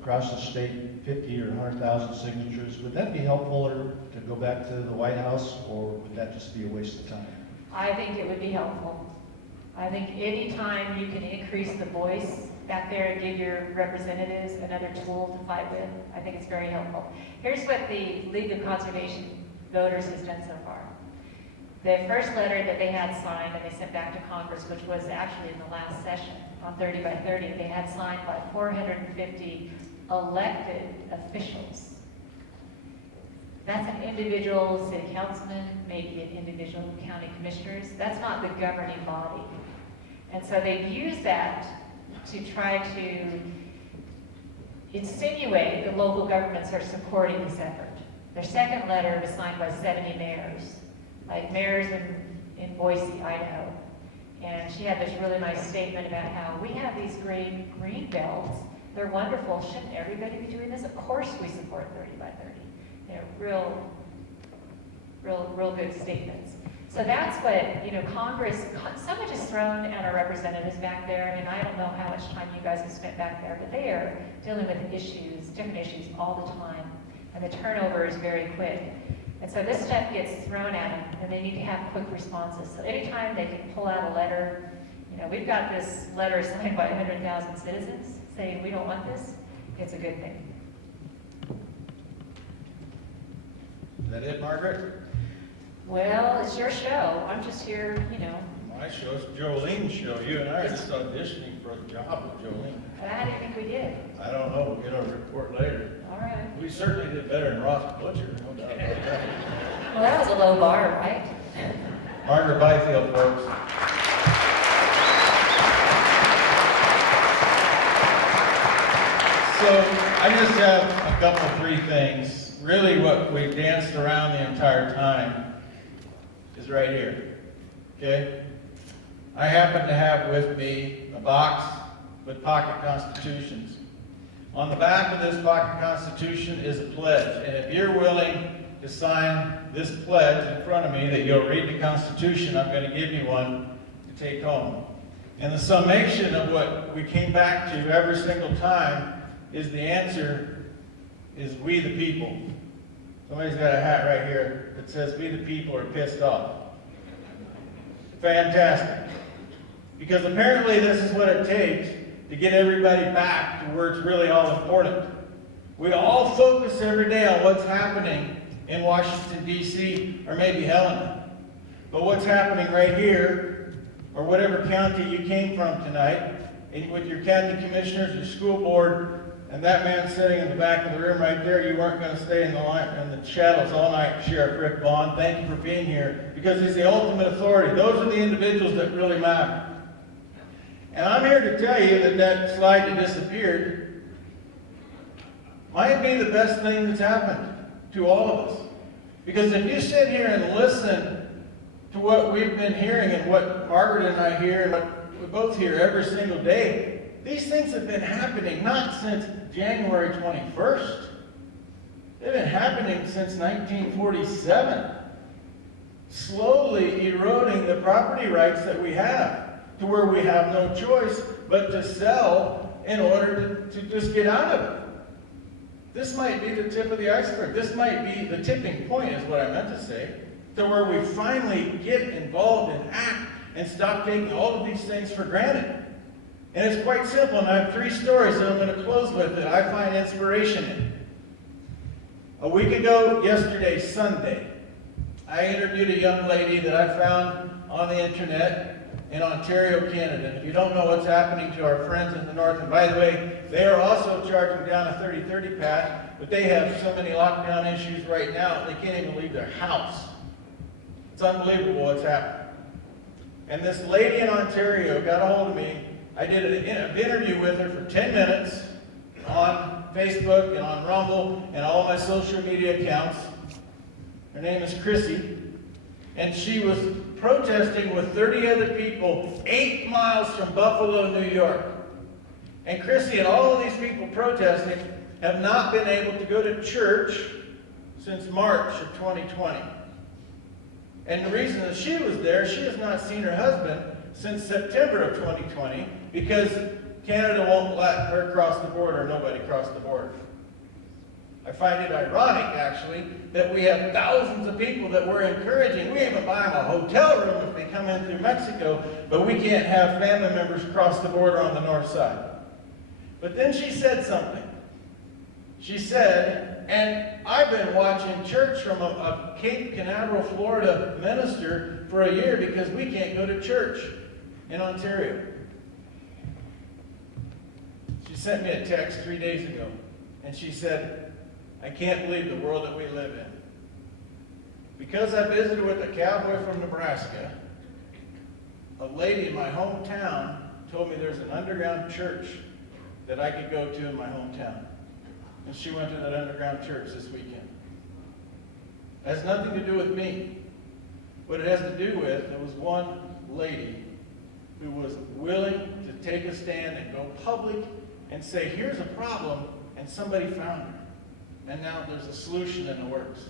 across the state, 50 or 100,000 signatures, would that be helpful or to go back to the White House, or would that just be a waste of time? I think it would be helpful. I think any time you can increase the voice back there and give your representatives another tool to fight with, I think it's very helpful. Here's what the League of Conservation Voters has done so far. The first letter that they had signed and they sent back to Congress, which was actually in the last session on 30 by 30, they had signed by 450 elected officials. That's an individual city councilman, maybe an individual county commissioners. That's not the governing body. And so they've used that to try to insinuate that local governments are supporting this effort. Their second letter was signed by 70 mayors, like mayors in Boise, Idaho. And she had this really nice statement about how we have these great green belts. They're wonderful. Shouldn't everybody be doing this? Of course we support 30 by 30. Real good statements. So that's what, Congress, so much is thrown at our representatives back there, and I don't know how much time you guys have spent back there, but they are dealing with issues, different issues all the time, and the turnover is very quick. And so this stuff gets thrown at them, and they need to have quick responses. So anytime they can pull out a letter, we've got this letter signed by 100,000 citizens saying we don't want this, it's a good thing. Is that it, Margaret? Well, it's your show. I'm just here, My show's Jolene's show. You and I are just auditioning for a job with Jolene. I didn't think we did. I don't know. We'll get our report later. All right. We certainly did better than Ross Butcher, no doubt about that. Well, that was a low bar, right? Margaret Byfield, folks. So I just have a couple, 3 things. Really what we've danced around the entire time is right here, okay? I happen to have with me a box with pocket constitutions. On the back of this pocket constitution is a pledge, and if you're willing to sign this pledge in front of me that you'll read the Constitution, I'm going to give you one to take home. And the summation of what we came back to every single time is the answer is we the people. Somebody's got a hat right here that says we the people are pissed off. Fantastic. Because apparently this is what it takes to get everybody back to where it's really all important. We all focus every day on what's happening in Washington, D.C., or maybe Helena. But what's happening right here, or whatever county you came from tonight, and with your county commissioners, your school board, and that man sitting in the back of the room right there, you weren't going to stay in the shadows all night, Sheriff Rick Vaughn. Thank you for being here, because he's the ultimate authority. Those are the individuals that really matter. And I'm here to tell you that that slide that disappeared might be the best thing that's happened to all of us. Because if you sit here and listen to what we've been hearing and what Margaret and I hear and what we both hear every single day, these things have been happening not since January 21st. They've been happening since 1947. Slowly eroding the property rights that we have to where we have no choice but to sell in order to just get out of it. This might be the tip of the iceberg. This might be the tipping point is what I meant to say, to where we finally get involved and act and stop taking all of these things for granted. And it's quite simple, and I have 3 stories that I'm going to close with that I find inspiration in. A week ago, yesterday, Sunday, I interviewed a young lady that I found on the internet in Ontario, Canada. And if you don't know what's happening to our friends in the north, and by the way, they are also charging down a 30-30 path, but they have so many lockdown issues right now, they can't even leave their house. It's unbelievable what's happening. And this lady in Ontario got a hold of me. I did an interview with her for 10 minutes on Facebook and on Rumble and all my social media accounts. Her name is Chrissy, and she was protesting with 30 other people 8 miles from Buffalo, New York. And Chrissy and all of these people protesting have not been able to go to church since March of 2020. And the reason that she was there, she has not seen her husband since September of 2020 because Canada won't let her cross the border, nobody cross the border. I find it ironic, actually, that we have thousands of people that we're encouraging. We even buy them a hotel room if they come in through Mexico, but we can't have family members cross the border on the north side. But then she said something. She said, and I've been watching church from a Cape Canaveral, Florida minister for a year because we can't go to church in Ontario. She sent me a text 3 days ago, and she said, I can't believe the world that we live in. Because I visited with a cowboy from Nebraska, a lady in my hometown told me there's an underground church that I could go to in my hometown. And she went to that underground church this weekend. It has nothing to do with me. What it has to do with, there was one lady who was willing to take a stand and go public and say, here's a problem, and somebody found her. And now there's a solution in the works.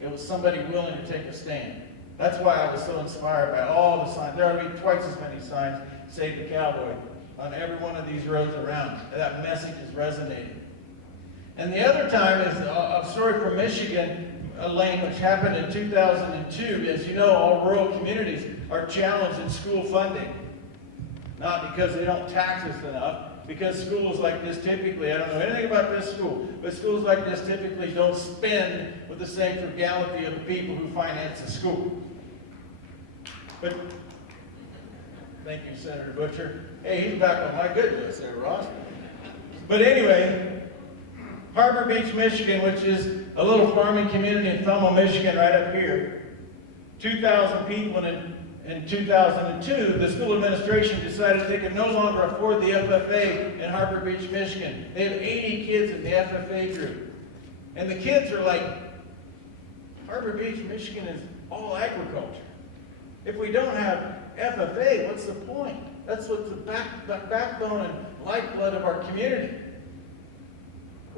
It was somebody willing to take a stand. That's why I was so inspired by all the signs. There ought to be twice as many signs, Save the Cowboy, on every one of these roads around. That message is resonating. And the other time is a story from Michigan, Elaine, which happened in 2002. As you know, all rural communities are challenged in school funding. Not because they don't tax us enough, because schools like this typically, I don't know anything about this school, but schools like this typically don't spend with the same frugality of the people who finance the school. But, thank you, Senator Butcher. Hey, he's back on my good list there, Ross. But anyway, Harbor Beach, Michigan, which is a little farming community in Thelma, Michigan, right up here. 2,000 people in 2002, the school administration decided they could no longer afford the FFA in Harbor Beach, Michigan. They have 80 kids in the FFA group. And the kids are like, Harbor Beach, Michigan is all agriculture. If we don't have FFA, what's the point? That's what's the backbone and lifeblood of our community.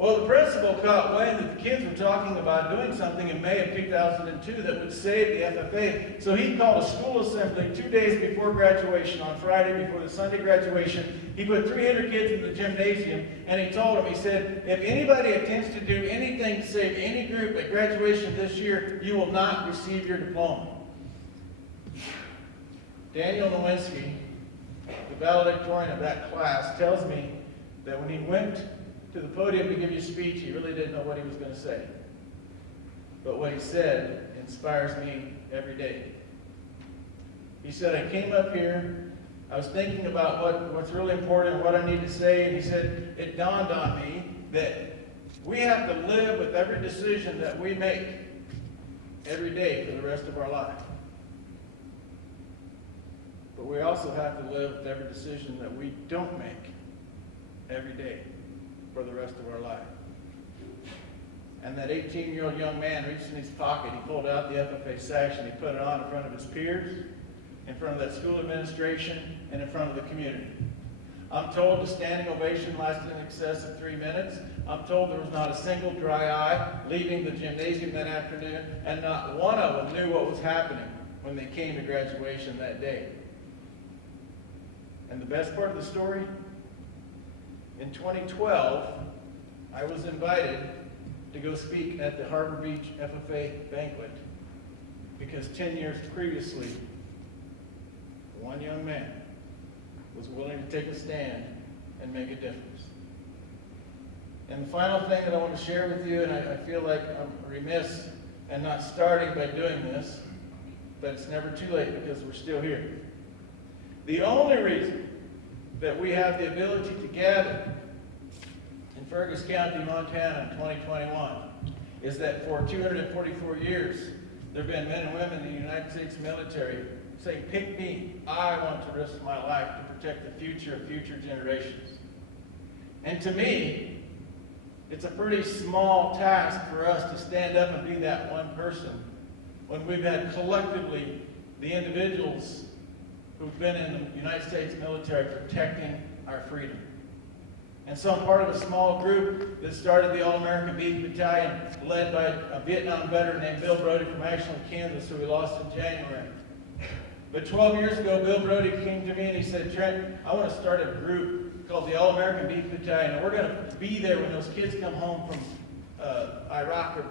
Well, the principal caught wind that the kids were talking about doing something in May of 2002 that would save the FFA. So he called a school assembly 2 days before graduation, on Friday before the Sunday graduation. He put 300 kids in the gymnasium, and he told them, he said, if anybody attempts to do anything to save any group at graduation this year, you will not receive your diploma. Daniel Nowinski, the valedictorian of that class, tells me that when he went to the podium to give you a speech, he really didn't know what he was going to say. But what he said inspires me every day. He said, I came up here, I was thinking about what's really important, what I need to say, and he said, it dawned on me that we have to live with every decision that we make every day for the rest of our life. But we also have to live with every decision that we don't make every day for the rest of our life. And that 18-year-old young man reached in his pocket, he pulled out the FFA sash and he put it on in front of his peers, in front of that school administration, and in front of the community. I'm told the standing ovation lasted in excess of 3 minutes. I'm told there was not a single dry eye leaving the gymnasium that afternoon, and not one of them knew what was happening when they came to graduation that day. And the best part of the story? In 2012, I was invited to go speak at the Harbor Beach FFA banquet because 10 years previously, one young man was willing to take a stand and make a difference. And the final thing that I want to share with you, and I feel like I'm remiss and not starting by doing this, but it's never too late because we're still here. The only reason that we have the ability to gather in Fergus County, Montana in 2021 is that for 244 years, there have been men and women in the United States military say, pick me, I want to risk my life to protect the future of future generations. And to me, it's a pretty small task for us to stand up and be that one person when we've had collectively the individuals who've been in the United States military protecting our freedom. And so I'm part of a small group that started the All-American Beef Battalion, led by a Vietnam veteran named Bill Brody from Ashland, Kansas, who we lost in January. But 12 years ago, Bill Brody came to me and he said, Trent, I want to start a group called the All-American Beef Battalion, and we're going to be there when those kids come home from Iraq or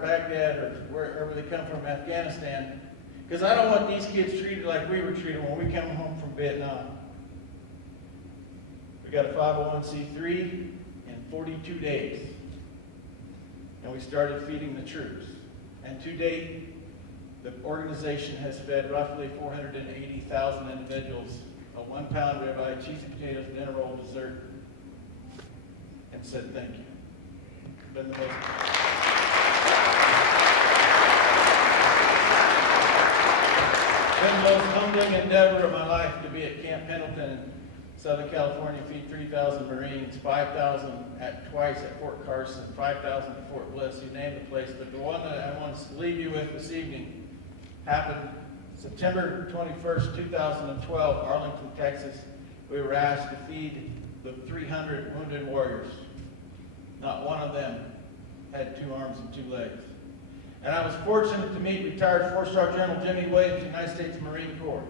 Baghdad or wherever they come from, Afghanistan, because I don't want these kids treated like we were treated when we come home from Vietnam. We got a 501c3 in 42 days, and we started feeding the troops. And to date, the organization has fed roughly 480,000 individuals a 1-pound ribeye, cheesy potatoes, dinner roll, dessert, and said thank you. Been the most humbling endeavor of my life to be at Camp Pendleton in Southern California, feed 3,000 Marines, 5,000 twice at Fort Carson, 5,000 at Fort Bliss, you name the place. But the one that I want to leave you with this evening happened September 21st, 2012, Arlington, Texas. We were asked to feed the 300 wounded warriors. Not one of them had 2 arms and 2 legs. And I was fortunate to meet retired 4-star General Jimmy Williams, United States Marine Corps.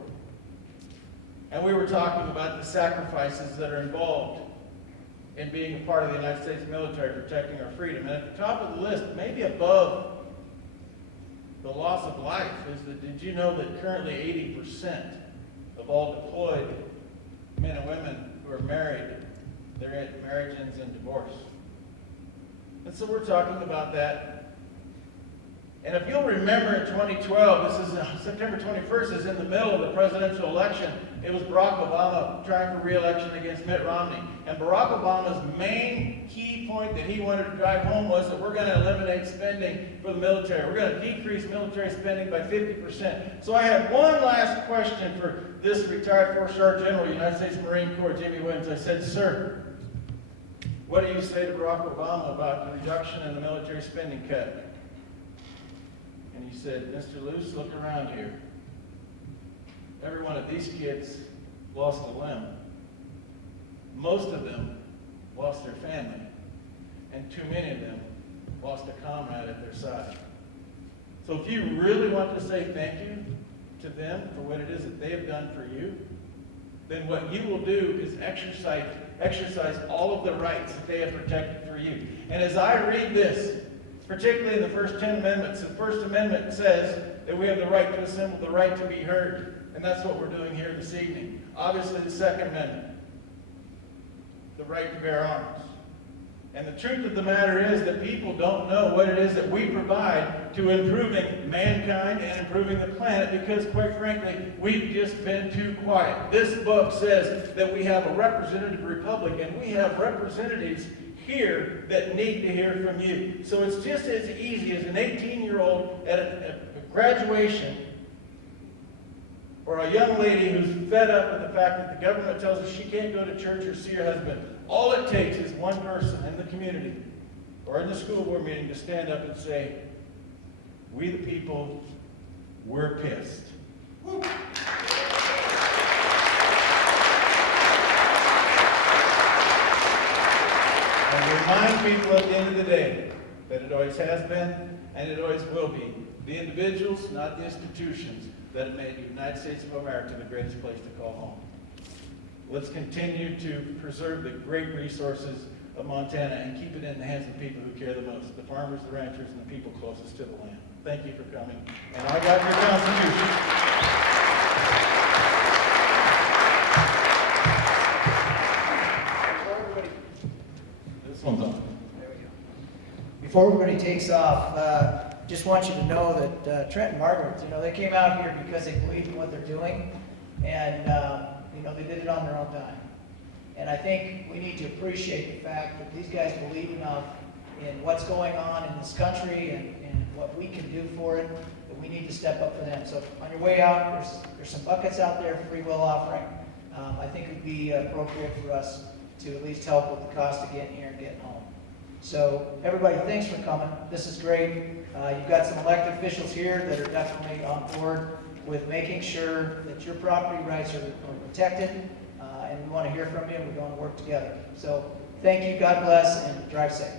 And we were talking about the sacrifices that are involved in being a part of the United States military, protecting our freedom. And at the top of the list, maybe above the loss of life, is that did you know that currently 80% of all deployed men and women who are married, they're at marriage ends in divorce. And so we're talking about that. And if you'll remember in 2012, this is September 21st, is in the middle of the presidential election. It was Barack Obama trying for re-election against Mitt Romney. And Barack Obama's main key point that he wanted to drive home was that we're going to eliminate spending for the military. We're going to decrease military spending by 50%. So I had one last question for this retired 4-star General, United States Marine Corps, Jimmy Williams. I said, sir, what do you say to Barack Obama about the reduction in the military spending cut? And he said, Mr. Loos, look around here. Every one of these kids lost a limb. Most of them lost their family. and too many of them lost a comrade at their side. So if you really want to say thank you to them for what it is that they have done for you, then what you will do is exercise all of the rights that they have protected for you. And as I read this, particularly in the first 10 amendments, the First Amendment says that we have the right to assemble, the right to be heard. And that's what we're doing here this evening. Obviously, the Second Amendment, the right to bear arms. And the truth of the matter is that people don't know what it is that we provide to improving mankind and improving the planet because, quite frankly, we've just been too quiet. This book says that we have a representative republic, and we have representatives here that need to hear from you. So it's just as easy as an 18-year-old at a graduation, or a young lady who's fed up with the fact that the government tells her she can't go to church or see her husband. All it takes is one person in the community or in the school board meeting to stand up and say, we the people, we're pissed. Woo. And remind people at the end of the day that it always has been and it always will be the individuals, not the institutions, that have made the United States of America the greatest place to call home. Let's continue to preserve the great resources of Montana and keep it in the hands of the people who care the most, the farmers, the ranchers, and the people closest to the land. Thank you for coming, and I got your contribution. This one's on. There we go. Before everybody takes off, just want you to know that Trent and Margaret, they came out here because they believe in what they're doing, and they did it on their own time. And I think we need to appreciate the fact that these guys believe enough in what's going on in this country and what we can do for it, that we need to step up for them. So on your way out, there's some buckets out there, free will offering. I think it would be appropriate for us to at least help with the cost of getting here and getting home. So everybody, thanks for coming. This is great. You've got some elected officials here that are definitely on board with making sure that your property rights are protected, and we want to hear from you, and we want to work together. So thank you, God bless, and drive safe.